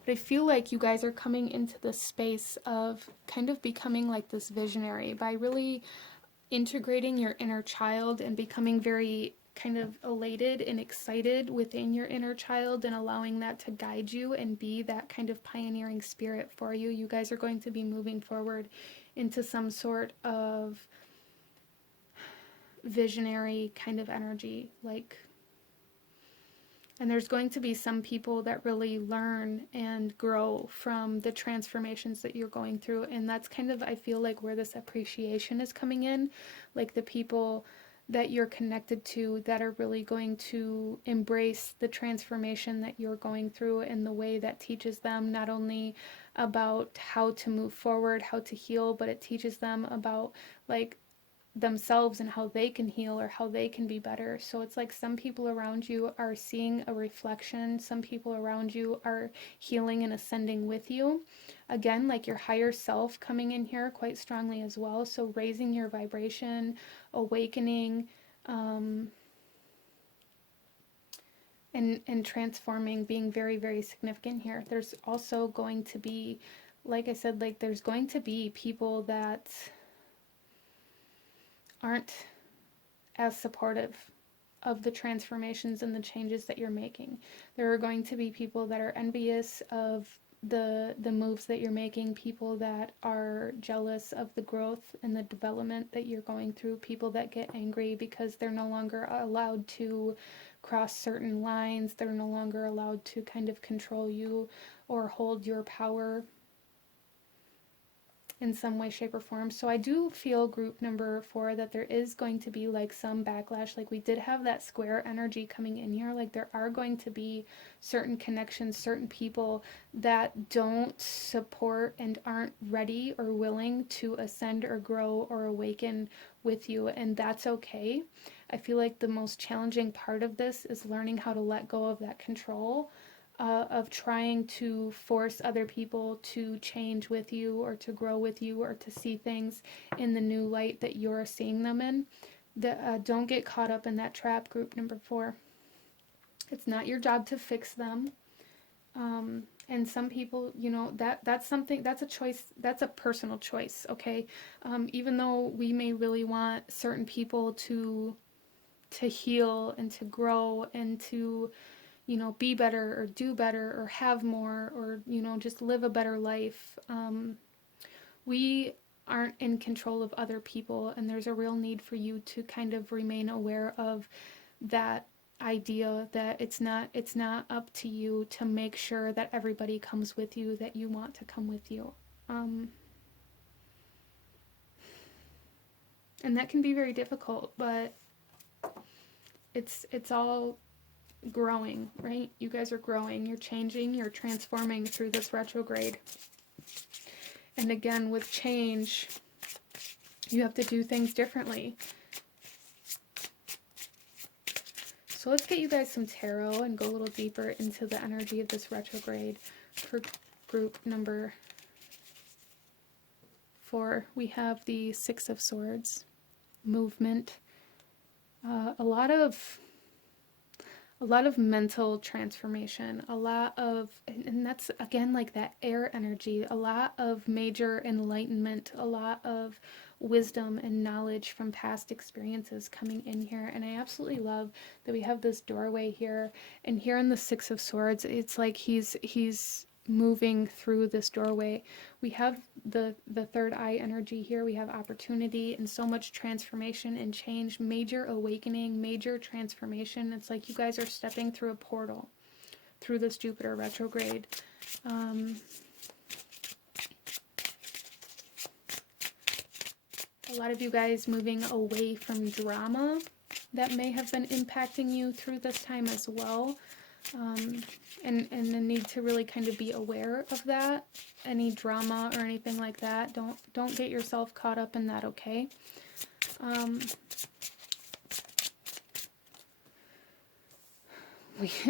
But I feel like you guys are coming into this space of kind of becoming like this visionary by really integrating your inner child and becoming very kind of elated and excited within your inner child and allowing that to guide you and be that kind of pioneering spirit for you. You guys are going to be moving forward into some sort of visionary kind of energy, like, and there's going to be some people that really learn and grow from the transformations that you're going through. And that's kind of, I feel like, where this appreciation is coming in. Like the people that you're connected to that are really going to embrace the transformation that you're going through in the way that teaches them not only about how to move forward, how to heal, but it teaches them about like themselves and how they can heal or how they can be better. So it's like some people around you are seeing a reflection, some people around you are healing and ascending with you. Again, like your higher self coming in here quite strongly as well. So raising your vibration, awakening, and transforming, being very, very significant here. There's also going to be, like I said, like there's going to be people that aren't as supportive of the transformations and the changes that you're making. There are going to be people that are envious of the moves that you're making, people that are jealous of the growth and the development that you're going through, people that get angry because they're no longer allowed to cross certain lines, they're no longer allowed to kind of control you or hold your power in some way, shape, or form. So I do feel, group number 4, that there is going to be like some backlash. Like we did have that square energy coming in here. Like there are going to be certain connections, certain people that don't support and aren't ready or willing to ascend or grow or awaken with you. And that's okay. I feel like the most challenging part of this is learning how to let go of that control. Of trying to force other people to change with you or to grow with you or to see things in the new light that you're seeing them in. Don't get caught up in that trap, group number 4. It's not your job to fix them. And some people, you know, that's something, that's a choice, that's a personal choice, okay? Even though we may really want certain people to heal and to grow and to, you know, be better or do better or have more or, you know, just live a better life. We aren't in control of other people, and there's a real need for you to kind of remain aware of that idea that it's not up to you to make sure that everybody comes with you, that you want to come with you. And that can be very difficult, but it's all growing, right? You guys are growing, you're changing, you're transforming through this retrograde. And again, with change, you have to do things differently. So let's get you guys some tarot and go a little deeper into the energy of this retrograde for group number 4. We have the 6 of Swords, movement, a lot of mental transformation, a lot of, and that's again like that air energy, a lot of major enlightenment, a lot of wisdom and knowledge from past experiences coming in here. And I absolutely love that we have this doorway here, and here in the 6 of Swords, it's like he's moving through this doorway. We have the third eye energy here. We have opportunity and so much transformation and change, major awakening, major transformation. It's like you guys are stepping through a portal through this Jupiter retrograde. A lot of you guys moving away from drama that may have been impacting you through this time as well. And the need to really kind of be aware of that. Any drama or anything like that, don't get yourself caught up in that, okay?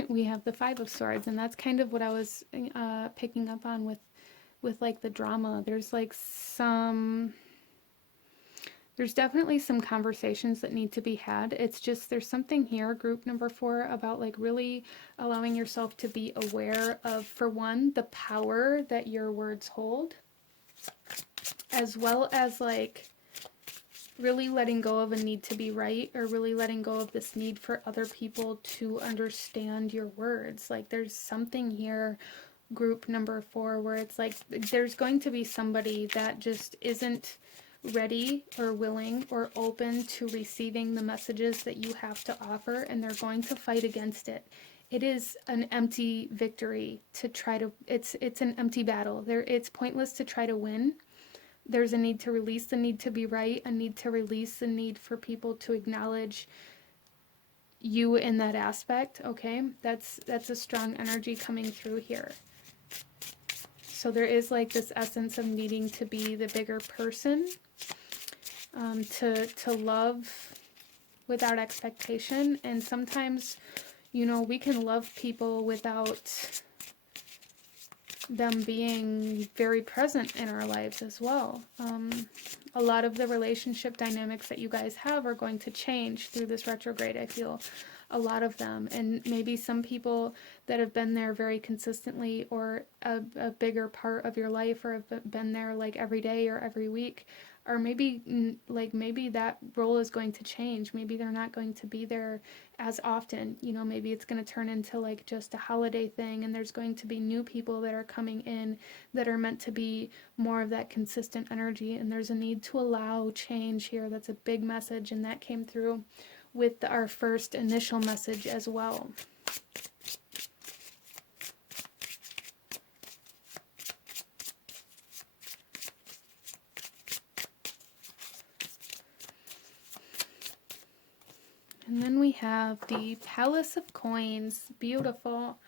We have the Five of Swords, and that's kind of what I was picking up on with like the drama. There's definitely some conversations that need to be had. It's just there's something here, group number 4, about like really allowing yourself to be aware of, for one, the power that your words hold, as well as like really letting go of a need to be right, or really letting go of this need for other people to understand your words. Like there's something here, group number 4, where it's like there's going to be somebody that just isn't ready or willing or open to receiving the messages that you have to offer, and they're going to fight against it. It is an empty victory to try to, it's an empty battle. It's pointless to try to win. There's a need to release the need to be right, a need to release the need for people to acknowledge you in that aspect, okay? That's a strong energy coming through here. So there is like this essence of needing to be the bigger person, to love without expectation. And sometimes, you know, we can love people without them being very present in our lives as well. A lot of the relationship dynamics that you guys have are going to change through this retrograde, I feel. A lot of them. And maybe some people that have been there very consistently, or a bigger part of your life, or have been there like every day or every week, or maybe that role is going to change. Maybe they're not going to be there as often. You know, maybe it's going to turn into like just a holiday thing, and there's going to be new people that are coming in that are meant to be more of that consistent energy, and there's a need to allow change here. That's a big message, and that came through with our first initial message as well. And then we have the Palace of Coins. Beautiful.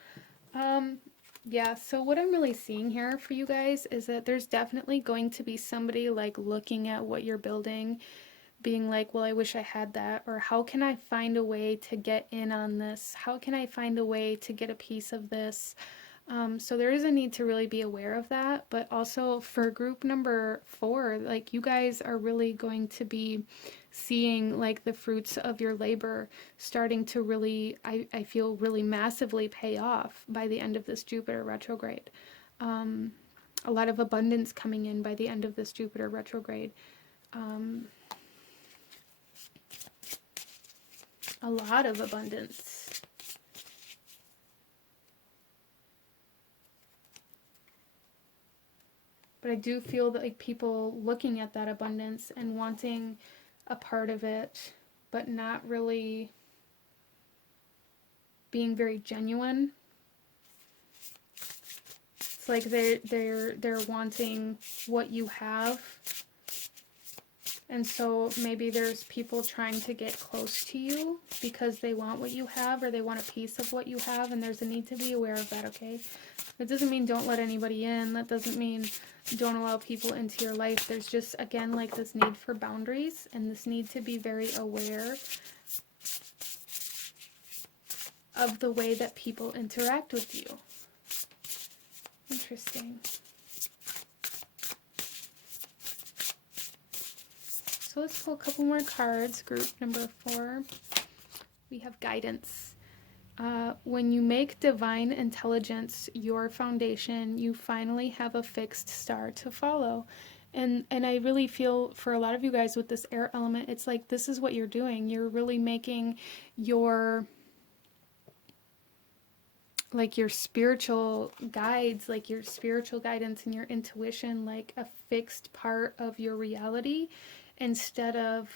Yeah, so what I'm really seeing here for you guys is that there's definitely going to be somebody like looking at what you're building, being like, well, I wish I had that, or how can I find a way to get in on this? How can I find a way to get a piece of this? So there is a need to really be aware of that, but also for group number 4, like you guys are really going to be seeing like the fruits of your labor starting to really, I feel, really massively pay off by the end of this Jupiter retrograde. A lot of abundance coming in by the end of this Jupiter retrograde. A lot of abundance. But I do feel that like people looking at that abundance and wanting a part of it, but not really being very genuine. It's like they're wanting what you have. And so maybe there's people trying to get close to you because they want what you have, or they want a piece of what you have, and there's a need to be aware of that, okay? That doesn't mean don't let anybody in. That doesn't mean don't allow people into your life. There's just, again, like this need for boundaries, and this need to be very aware of the way that people interact with you. Interesting. So let's pull a couple more cards. Group number 4. We have guidance. When you make divine intelligence your foundation, you finally have a fixed star to follow. And I really feel for a lot of you guys with this air element, it's like this is what you're doing. You're really making your spiritual guides, like your spiritual guidance and your intuition, like a fixed part of your reality, instead of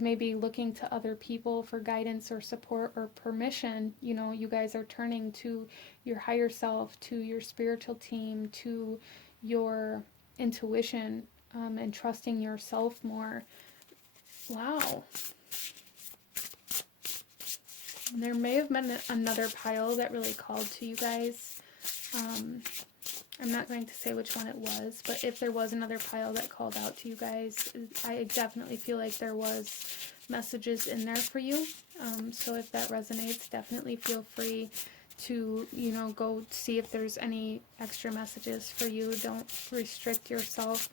maybe looking to other people for guidance or support or permission. You know, you guys are turning to your higher self, to your spiritual team, to your intuition, and trusting yourself more. Wow. There may have been another pile that really called to you guys. I'm not going to say which one it was, but if there was another pile that called out to you guys, I definitely feel like there was messages in there for you. So if that resonates, definitely feel free to, go see if there's any extra messages for you. Don't restrict yourself.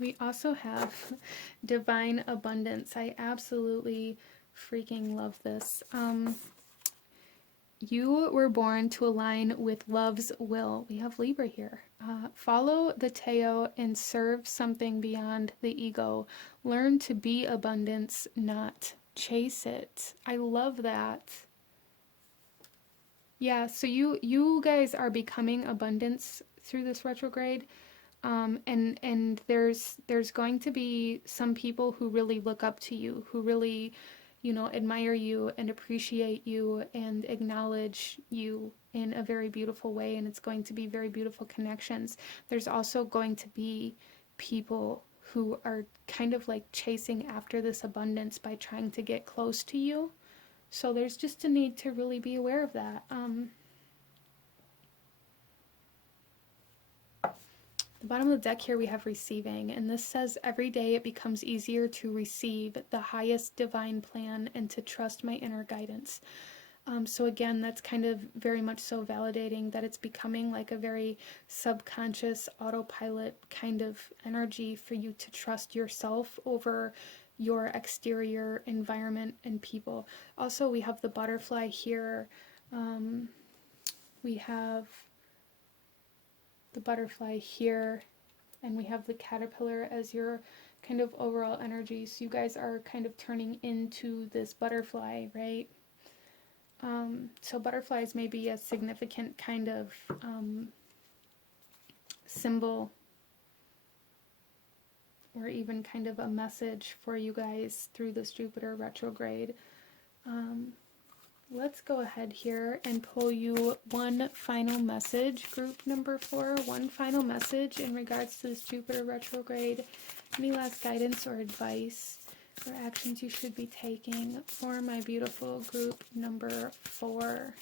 We also have divine abundance. I absolutely freaking love this. You were born to align with love's will. We have Libra here. Follow the Teo and serve something beyond the ego. Learn to be abundance, not chase it. I love that. Yeah, so you guys are becoming abundance through this retrograde. And there's going to be some people who really look up to you, who really, admire you and appreciate you and acknowledge you in a very beautiful way, and it's going to be very beautiful connections. There's also going to be people who are kind of like chasing after this abundance by trying to get close to you. So there's just a need to really be aware of that. The bottom of the deck here we have receiving, and this says every day it becomes easier to receive the highest divine plan and to trust my inner guidance. So again, that's kind of very much so validating that it's becoming like a very subconscious autopilot kind of energy for you to trust yourself over your exterior environment and people. Also, we have the butterfly here. We have the butterfly here, and we have the caterpillar as your kind of overall energy. So you guys are kind of turning into this butterfly, right? So butterflies may be a significant kind of symbol or even kind of a message for you guys through this Jupiter retrograde. Let's go ahead here and pull you one final message, group number 4, one final message in regards to this Jupiter retrograde. Any last guidance or advice or actions you should be taking for my beautiful group number 4.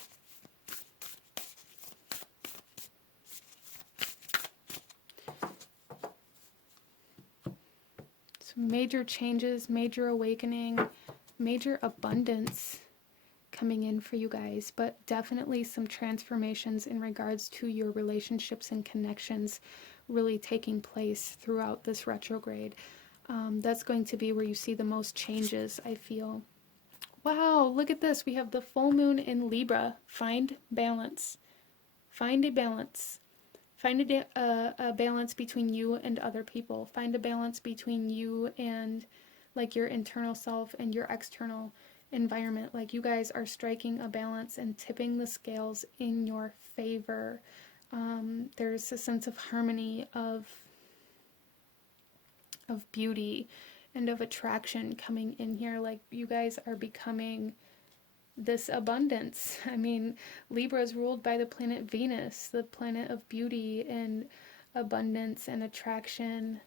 So major changes, major awakening, major abundance coming in for you guys, but definitely some transformations in regards to your relationships and connections really taking place throughout this retrograde. That's going to be where you see the most changes, I feel. Wow, look at this. We have the full moon in Libra. Find balance. Find a balance. Find a balance between you and other people. Find a balance between you and like your internal self and your external environment. Like you guys are striking a balance and tipping the scales in your favor. There's a sense of harmony, of beauty and of attraction coming in here. Like you guys are becoming this abundance. I mean, Libra is ruled by the planet Venus, the planet of beauty and abundance and attraction.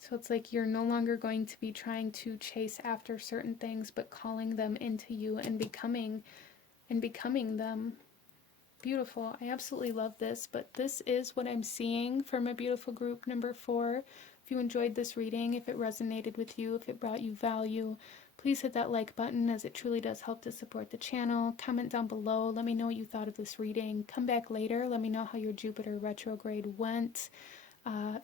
So it's like you're no longer going to be trying to chase after certain things, but calling them into you and becoming them. Beautiful. I absolutely love this, but this is what I'm seeing for my beautiful group number 4. If you enjoyed this reading, if it resonated with you, if it brought you value, please hit that like button, as it truly does help to support the channel. Comment down below. Let me know what you thought of this reading. Come back later. Let me know how your Jupiter retrograde went.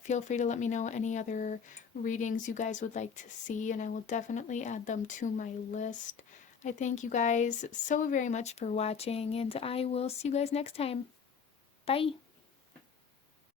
Feel free to let me know any other readings you guys would like to see, and I will definitely add them to my list. I thank you guys so very much for watching, and I will see you guys next time. Bye!